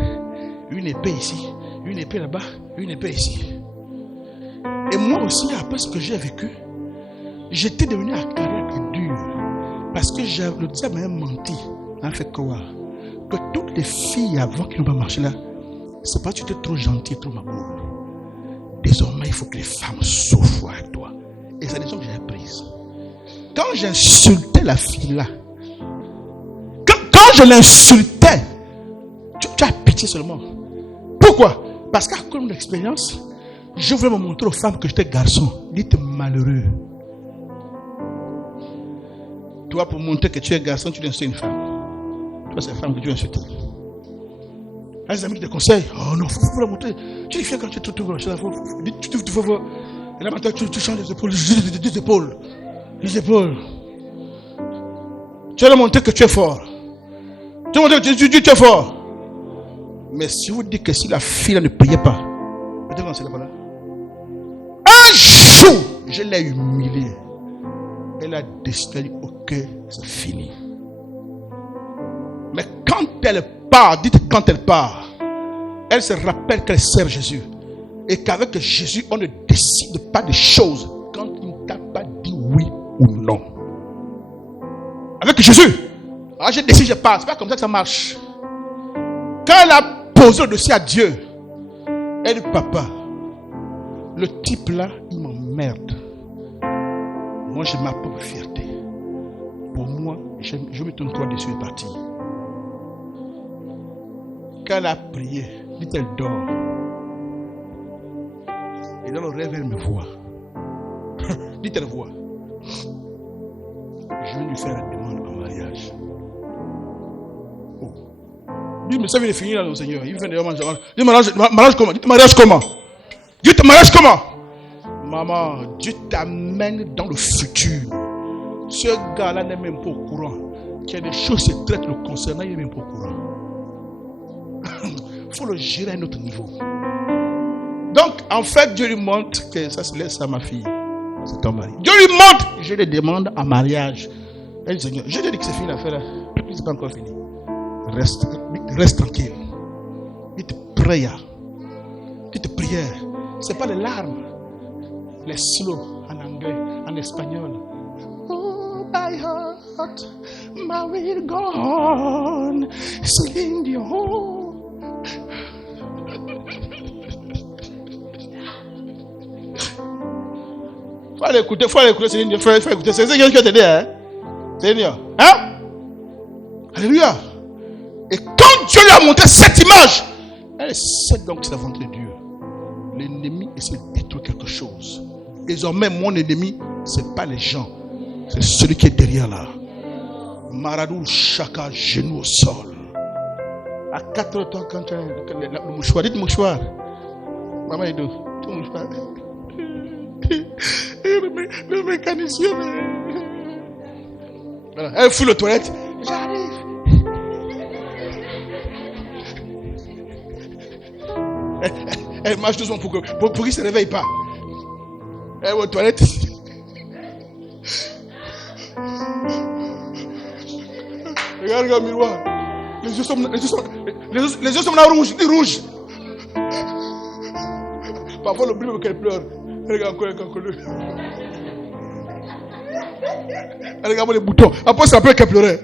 Une épée ici, une épée là-bas, une épée ici. Et moi aussi, après ce que j'ai vécu, j'étais devenu à caractère dur. Parce que le diable m'a menti. En fait quoi? Que toutes les filles avant qui n'ont pas marché là, c'est parce que tu étais trop gentil et trop maboule. Désormais, il faut que les femmes souffrent avec toi. Et c'est des choses que j'ai apprises. Quand j'insultais la fille là, quand je l'insultais, tu as pitié seulement. Pourquoi? Parce qu'à cause de mon expérience, je voulais me montrer aux femmes que j'étais garçon. Dites malheureux. Toi, pour montrer que tu es garçon, tu insultes une femme. Toi, c'est une femme que tu insultes. Les amis qui te conseillent, oh non, il faut la montrer. Tu les fais quand tu es tout gros. Et là maintenant, tu changes les épaules. Les épaules. Tu vas leur montrer que tu es fort. Tu vas montrer que tu es fort. Mais si vous dites que si la fille ne priait pas, un jour, je l'ai humiliée. Elle a décidé, ok, c'est fini. Mais quand elle part, dites quand elle part, elle se rappelle qu'elle sert Jésus. Et qu'avec Jésus, on ne décide pas des choses quand il ne t'a pas dit oui ou non. Avec Jésus, je décide, je pars. C'est pas comme ça que ça marche. Quand elle a posé le dossier à Dieu, elle dit, papa, le type là, il m'emmerde. Moi, j'ai ma propre fierté. Pour moi, je me tourne toi dessus et partir. Quand elle a prié, dit elle dort. Et dans le rêve, elle me voit. Dit elle voit. Je vais lui faire la demande en mariage. Oh. Dis, mais ça vient de finir là, le Seigneur. Il vient de mariage. Mariage comment? Dites mariage comment? Dites mariage comment? Maman, Dieu t'amène dans le futur. Ce gars-là n'est même pas au courant. Qu'il y a des choses secrètes le concernant, il n'est même pas au courant. Il faut le gérer à un autre niveau. Donc, en fait, Dieu lui montre que ça se laisse à ma fille. C'est ton mari. Dieu lui montre, je lui demande en mariage. Elle dit, Seigneur, je te dis que c'est fini l'affaire là. C'est pas encore fini. Reste tranquille. Dites prière. Dites prière. Ce n'est pas les larmes. Les slow en anglais, en espagnol. Oh, my heart, my will go on. Céline Dion. Faut aller écouter Céline Dion. Faut écouter. C'est Seigneur qui va t'aider, hein? Seigneur. Hein? Alléluia. Et quand Dieu lui a montré cette image, elle sait donc que c'est la volonté de Dieu. L'ennemi essaie de détruire quelque chose. Désormais, mon ennemi, ce n'est pas les gens. C'est celui qui est derrière là. Maradou, chaka, genou au sol. À 4 temps, quand tu as le mouchoir, dites mouchoir. Maman est deux. Tout mouchoir. Le mécanicien. Voilà. Elle fout les toilettes. J'arrive. Elle marche doucement pour qu'il ne se réveille pas. Elle va aux toilettes. Regarde le miroir. Les yeux sont là rouges. Ils rouges. Parfois, le bruit qu'elle pleure. Elle regarde encore. Elle regarde les boutons. Après, ça peut qu'elle pleurait.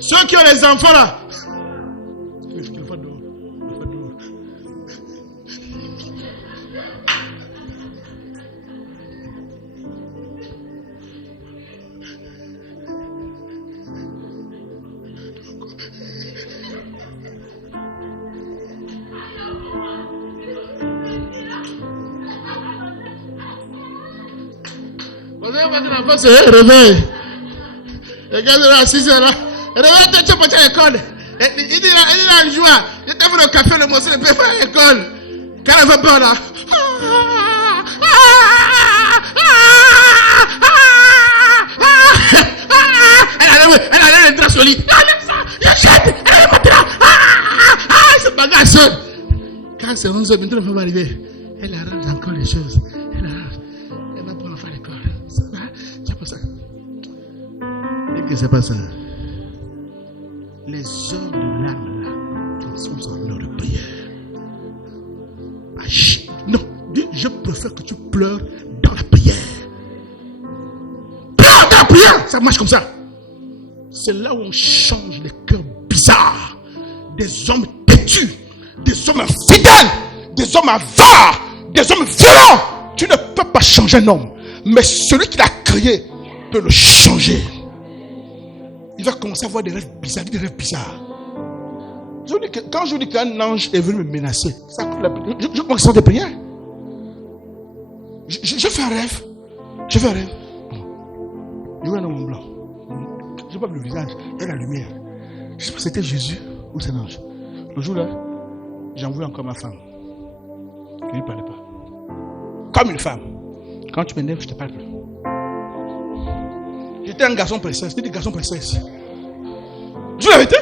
Ceux qui ont les enfants là. L'enfant se réveille. Regarde là, 6 heures là. Regarde, tu es parti à l'école. Il dit là, il joue. Je t'ai vu le café, le morceau, le pain à l'école. Quand elle va pas là. Elle a les draps au lit. Je jette. Elle est montée là. C'est pas grave. Quand c'est 11 heures, maintenant la femme va arriver. Elle arrange encore les choses. Elle va prendre l'enfant à l'école. C'est pas ça. Et que c'est pas ça. Les hommes de l'âme là, ils sont en heure de prière. Non, je préfère que tu pleures dans la prière. Pleure dans la prière, ça marche comme ça. C'est là où on change les cœurs bizarres. Des hommes têtus, des hommes infidèles, des hommes avares, des hommes violents. Tu ne peux pas changer un homme, mais celui qui l'a créé peut le changer. Il va commencer à avoir des rêves bizarres, Quand je vous dis qu'un ange est venu me menacer, ça coupe la prière. Je commence à des prières. Je fais un rêve. Je vois un homme blanc. Je vois le visage, il y a la lumière. Je sais pas si c'était Jésus ou c'est un ange. Le jour-là, j'en voulais encore ma femme. Je ne lui parlais pas. Comme une femme. Quand tu m'énerves, je ne te parle plus. J'étais un garçon princesse. J'étais un garçon princesse. Je vous la vérité.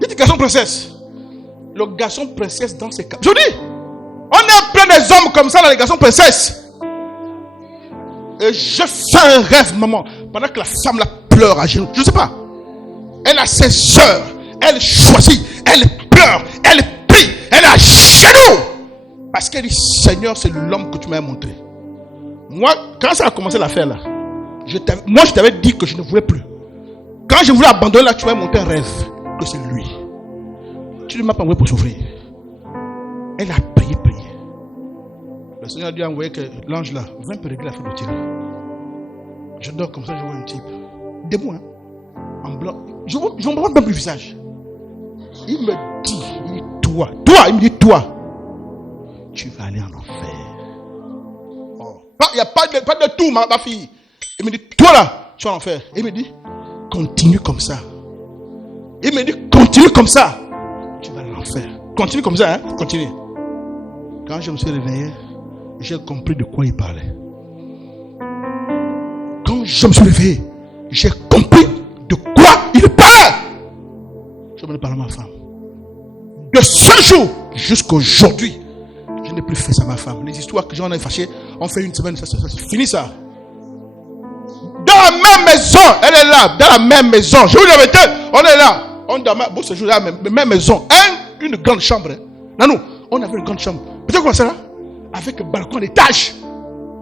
J'étais un garçon princesse. Le garçon princesse dans ses cas. Je vous dis, on est plein des hommes comme ça dans les garçons princesses. Et je fais un rêve, maman, pendant que la femme la pleure à genoux. Je ne sais pas. Elle a ses sœurs. Elle choisit. Elle pleure. Elle prie. Elle est à genoux. Parce qu'elle dit, Seigneur, c'est l'homme que tu m'as montré. Moi, quand ça a commencé l'affaire là, je t'avais dit que je ne voulais plus. Quand je voulais abandonner là, tu m'as montré un rêve que c'est lui. Tu ne m'as pas envoyé pour souffrir. Elle a prié. Le Seigneur a dû envoyer que l'ange là, viens me régler la fin de tir. Je dors comme ça, je vois un type. Debout, en blanc. Je ne vois pas plus le visage. Il me dit, toi, tu vas aller en enfer. Il n'y a pas de tout, ma fille. Il me dit, toi là, tu vas en enfer. Il me dit, continue comme ça. Il me dit, continue comme ça. Tu vas en enfer. Continue comme ça, continue. Quand je me suis réveillé, j'ai compris de quoi il parlait. Quand je me suis réveillé, j'ai compris de quoi il parlait. Je me parle à ma femme. De ce jour jusqu'à aujourd'hui, je n'ai plus fait ça à ma femme. Les histoires que j'en ai fâchées, on fait une semaine, ça c'est fini ça. Dans la même maison, elle est là, dans la même maison. Je vous l'avais dit, on est là. On dort ce jour-là, même maison. Une grande chambre. Non, on avait une grande chambre. Peut-être comment ça là? Avec un balcon d'étage.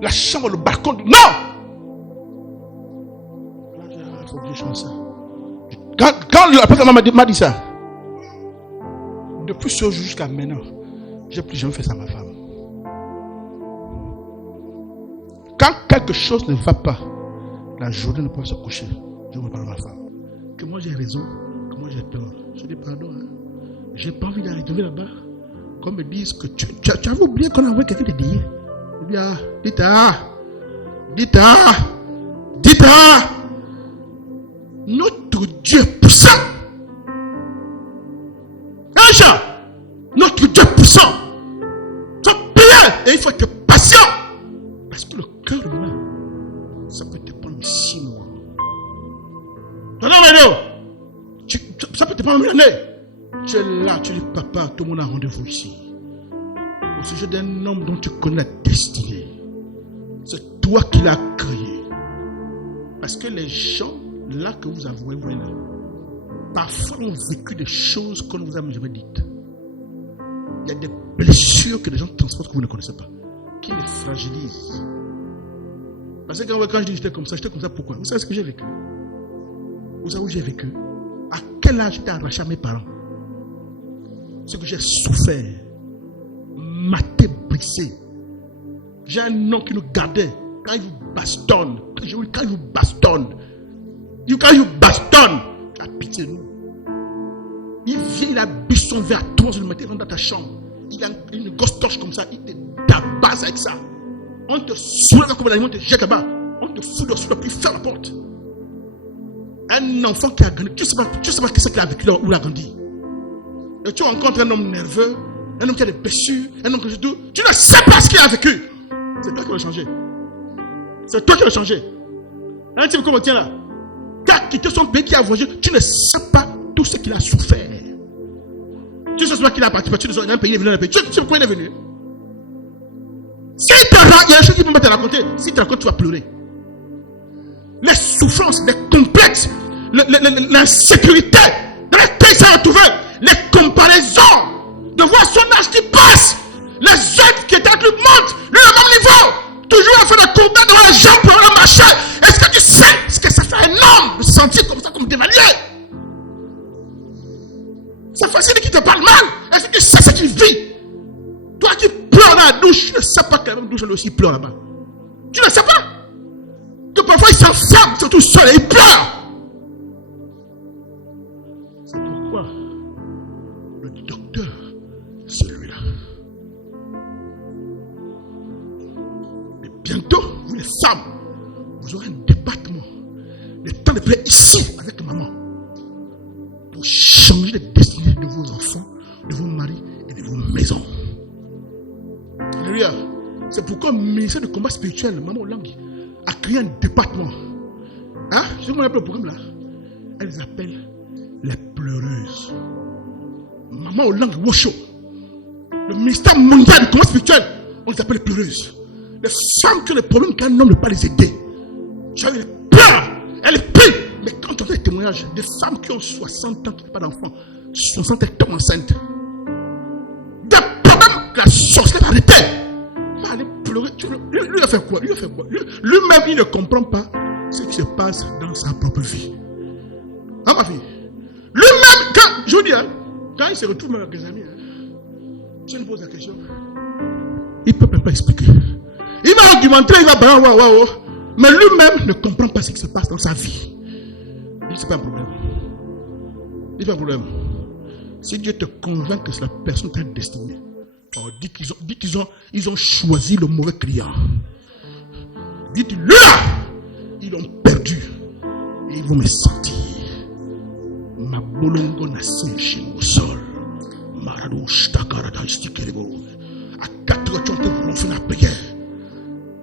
La chambre, le balcon. Non! Il faut que je change ça. Quand la personne m'a dit ça, depuis ce jour jusqu'à maintenant, je n'ai plus jamais fait ça à ma femme. Quand quelque chose ne va pas, la journée ne peut pas se coucher. Je me parle à ma femme. Que moi j'ai raison, que moi j'ai tort. Je dis pardon. J'ai pas envie d'arriver là-bas. Qu'on me dise que tu avais oublié qu'on a envoyé quelqu'un de dire. Eh bien, dites-à. Notre Dieu puissant. Notre Dieu puissant. Sois prier et il faut être patient. Parce que le cœur humain, ça peut te prendre 6 mois. Non, ça peut te prendre 1 année. Tu es là, tu es papa, tout le monde a rendez-vous ici. Au sujet d'un homme dont tu connais la destinée. C'est toi qui l'as créé. Parce que les gens, là que vous avouez, vous là, parfois ont vécu des choses qu'on ne vous a jamais dites. Il y a des blessures que les gens transportent que vous ne connaissez pas, qui les fragilisent. Parce que quand je dis j'étais comme ça pourquoi? Vous savez ce que j'ai vécu? Vous savez où j'ai vécu? À quel âge j'étais arraché à mes parents? Ce que j'ai souffert, maté, brisé. J'ai un nom qui nous gardait quand il vous bastonne. Quand il vous bastonne, tu as pitié de nous. Il vient, il habille son verre à 3 h du matin, il rentre dans ta chambre. Il a une grosse torche comme ça, il te tabasse avec ça. On te soulève comme un animal, on te jette là-bas. On te fout dessus, puis ferme la porte. Un enfant qui a grandi, tu sais pas ce qu'il a vécu là où il a grandi. Et tu rencontres un homme nerveux, un homme qui a des blessures, un homme qui a tout. Tu ne sais pas ce qu'il a vécu. C'est toi qui l'as changé. C'est toi qui l'as changé. Un type comme on tient là, qui a quitté son pays, qui a voyagé, tu ne sais pas tout ce qu'il a souffert. Tu sais pas qu'il a participé dans un pays, il est venu dans un pays. Tu sais pourquoi il est venu? Si il y a un chose qui peut te raconter. Si tu racontes, tu vas pleurer. Les souffrances, les complexes, l'insécurité dans lesquelles il s'est retrouvé, les comparaisons, de voir son âge qui passe, les autres qui étaient avec lui montent, lui au même niveau, toujours en train de courber devant les gens pour leur marcher. Est-ce que tu sais ce que ça fait un homme de se sentir comme ça, comme dévalué? C'est facile qui te parle mal. Est-ce que tu sais ce qu'il vit? Toi qui pleures dans la douche, tu ne sais pas que la même douche, elle aussi pleure là-bas. Tu ne sais pas que parfois il s'enferme, surtout seul, et il pleure. C'est pourquoi le docteur, c'est celui-là. Et bientôt, vous les femmes, vous aurez un débattement. Le temps de prier ici avec maman. Pour changer les destinées de vos enfants, de vos maris et de vos maisons. Alléluia. C'est pourquoi le ministère de combat spirituel, Maman Olang, a créé un département. Hein? C'est comment on appelle le programme là? Elle les appelle les pleureuses. Maman Olang Wosho. Le ministère mondial du combat spirituel, on les appelle les pleureuses. Les femmes qui ont des problèmes qu'un homme ne peut pas les aider. Elles pleurent, elles prient. Mais quand on fait des témoignages, des femmes qui ont 60 ans, qui n'ont pas d'enfants, 60 ans, qui tombent enceintes. Des problèmes que la sorcière va arrêter. Il va aller pleurer. Lui, il a fait quoi? Lui-même, il ne comprend pas ce qui se passe dans sa propre vie. Hein, ma fille? Lui-même, quand, je vous dis, hein, quand il se retrouve avec des amis, si on lui pose la question, il ne peut même pas expliquer. Il va argumenter, il va waouh. Mais lui-même ne comprend pas ce qui se passe dans sa vie. Il dit, c'est pas un problème. Il fait un problème. Si Dieu te convainc que c'est la personne qui est destinée, dit qu'ils ont choisi le mauvais client. Dites, là, ils l'ont perdu. Et ils vont me sentir. Ma bolongo n'a séché au sol. Maradouche takarada istikerebo. À 4 heures, tu as fait la prière.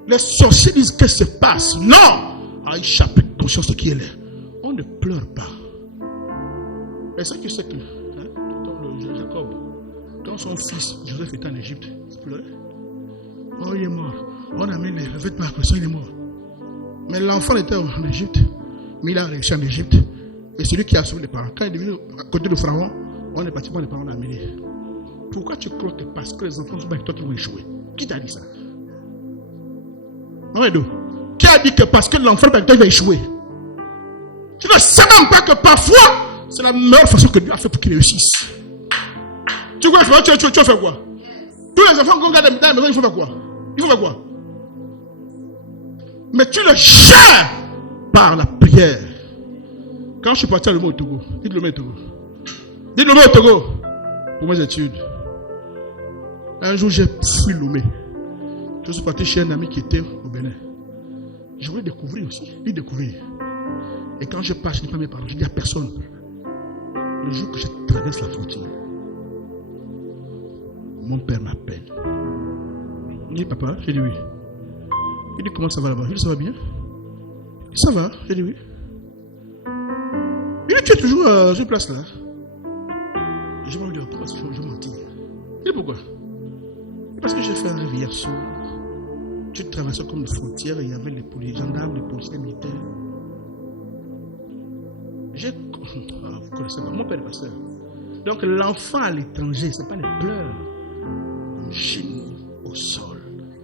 Les sorciers disent qu'est-ce qui se passe. Non! Aïcha, plus de conscience de qui elle est. On ne pleure pas. Est-ce que tu sais que Jacob, quand son fils Joseph était en Égypte, il pleurait? Oh, il est mort. On a mis les vêtements à pression, il est mort. Mais l'enfant était en Égypte, mais il a réussi en Égypte. Et celui qui a sauvé les parents, quand il est devenu à côté de Pharaon, on est parti pour les parents amenés. Pourquoi tu crois que parce que les enfants sont avec toi qui vont échouer? Qui t'a dit ça? Mamadou, qui a dit que parce que l'enfant est avec toi, il va échouer? Tu ne sais même pas que parfois, c'est la meilleure façon que Dieu a fait pour qu'il réussisse. Tu vois, tu vas faire quoi? Tous les enfants qu'on garde dans la maison, il faut faire quoi? Il faut faire quoi? Mais tu le gères par la prière. Quand je suis parti à le mot au Togo, dites le mot au Togo. Dites le mot au Togo. pour mes études. Un jour, j'ai fui Lomé. Je suis parti chez un ami qui était au Bénin. Je voulais découvrir aussi, lui découvrir. Et quand je pars, je n'ai pas mes parents, je dis à personne. Le jour que je traverse la frontière, mon père m'appelle. Il dit, papa, j'ai dit oui. Il dit, comment ça va là-bas? Je dis, ça va bien. Ça va, j'ai dit oui. Il dit, tu es toujours à une place là. Je vais lui dire, pourquoi je mentis? Il dit, pourquoi? Parce que j'ai fait un rêve hier soir. Tu traversais comme une frontière et il y avait les gendarmes, les policiers militaires. Vous connaissez pas, mon père est pasteur. Donc l'enfant à l'étranger, ce n'est pas les pleurs. Un genou au sol.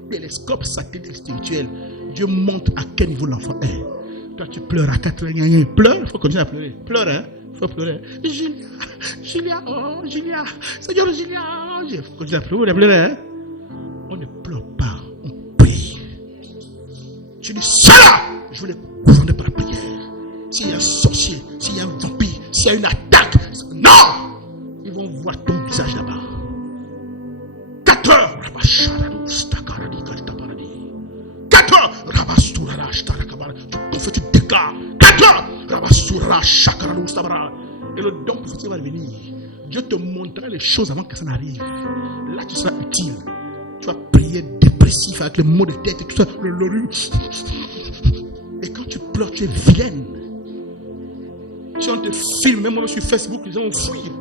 Télescope satellite spirituel. Dieu montre à quel niveau l'enfant est. Toi tu pleures à 4 ans, il pleure, il faut continuer à pleurer. Pleure, hein? Il faut pleurer. Julia, oh Julia, Seigneur Julia, il faut continuer à pleurer, hein? On ne pleure pas, on prie. Je dis, ça, je veux les gouverner par la prière. S'il y a un sorcier, s'il y a un vampire, s'il y a une attaque, non! Ils vont voir ton visage là-bas. 4 heures, 4 heures, tu confères, tu déclares. 4 heures, et le don prophétique va venir. Dieu te montrera les choses avant que ça n'arrive. Là, tu seras utile. Tu vas prier dépressif avec les maux de tête et tout ça, le rhume. Et quand tu pleures, tu es vilaine. Si on te filme, même moi sur Facebook, les gens vont fuir.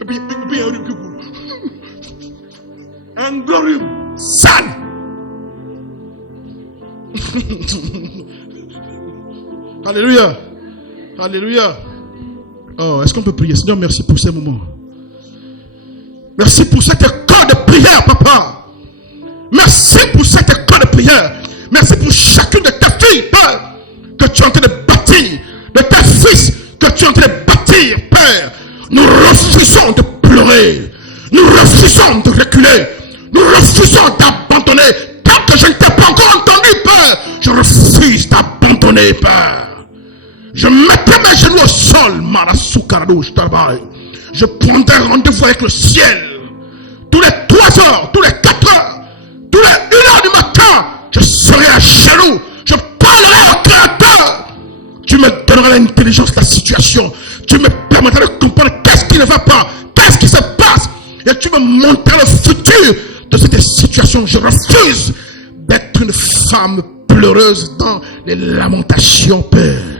Et puis il y a un rhume qui coule. Un gros rhume, sale. Alléluia. Alléluia. Oh, est-ce qu'on peut prier? Seigneur, merci pour ces moments. Merci pour cette école de prière, papa. Merci pour cette école de prière. Merci pour chacune de tes filles, Père, que tu es en train de bâtir. De tes fils que tu es en train de bâtir, Père. Nous refusons de pleurer. Nous refusons de reculer. Nous refusons d'abandonner. Tant que je ne t'ai pas encore entendu, Père, je refuse d'abandonner, Père. Je mettrai mes genoux au sol, Marasoukaradouche Tabaï. Je prendrai rendez-vous avec le ciel. Tous les 3 heures, tous les 4 heures, tous les 1 heure du matin, je serai à genoux. Je parlerai au Créateur. Tu me donneras l'intelligence de la situation. Tu me permettras de comprendre qu'est-ce qui ne va pas, qu'est-ce qui se passe. Et tu me montreras le futur de cette situation. Je refuse d'être une femme pleureuse dans les lamentations, Père.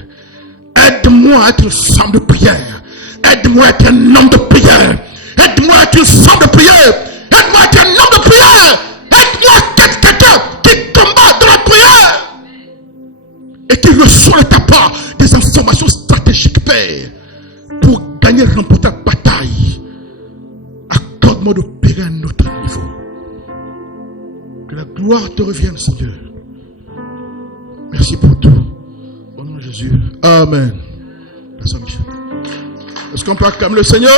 Aide-moi à être une femme de prière. Aide-moi à être un homme de prière. Aide-moi à être une femme de prière. Aide-moi à être un homme de prière. Aide-moi à être quelqu'un qui combat dans la prière. Et qui reçoit de ta part des informations stratégiques, Père, pour gagner, remporter la bataille. Accorde-moi d'opérer à un autre niveau. Que la gloire te revienne, Seigneur. Merci pour tout. Au nom de Jésus. Amen. Est-ce qu'on peut acclamer le Seigneur?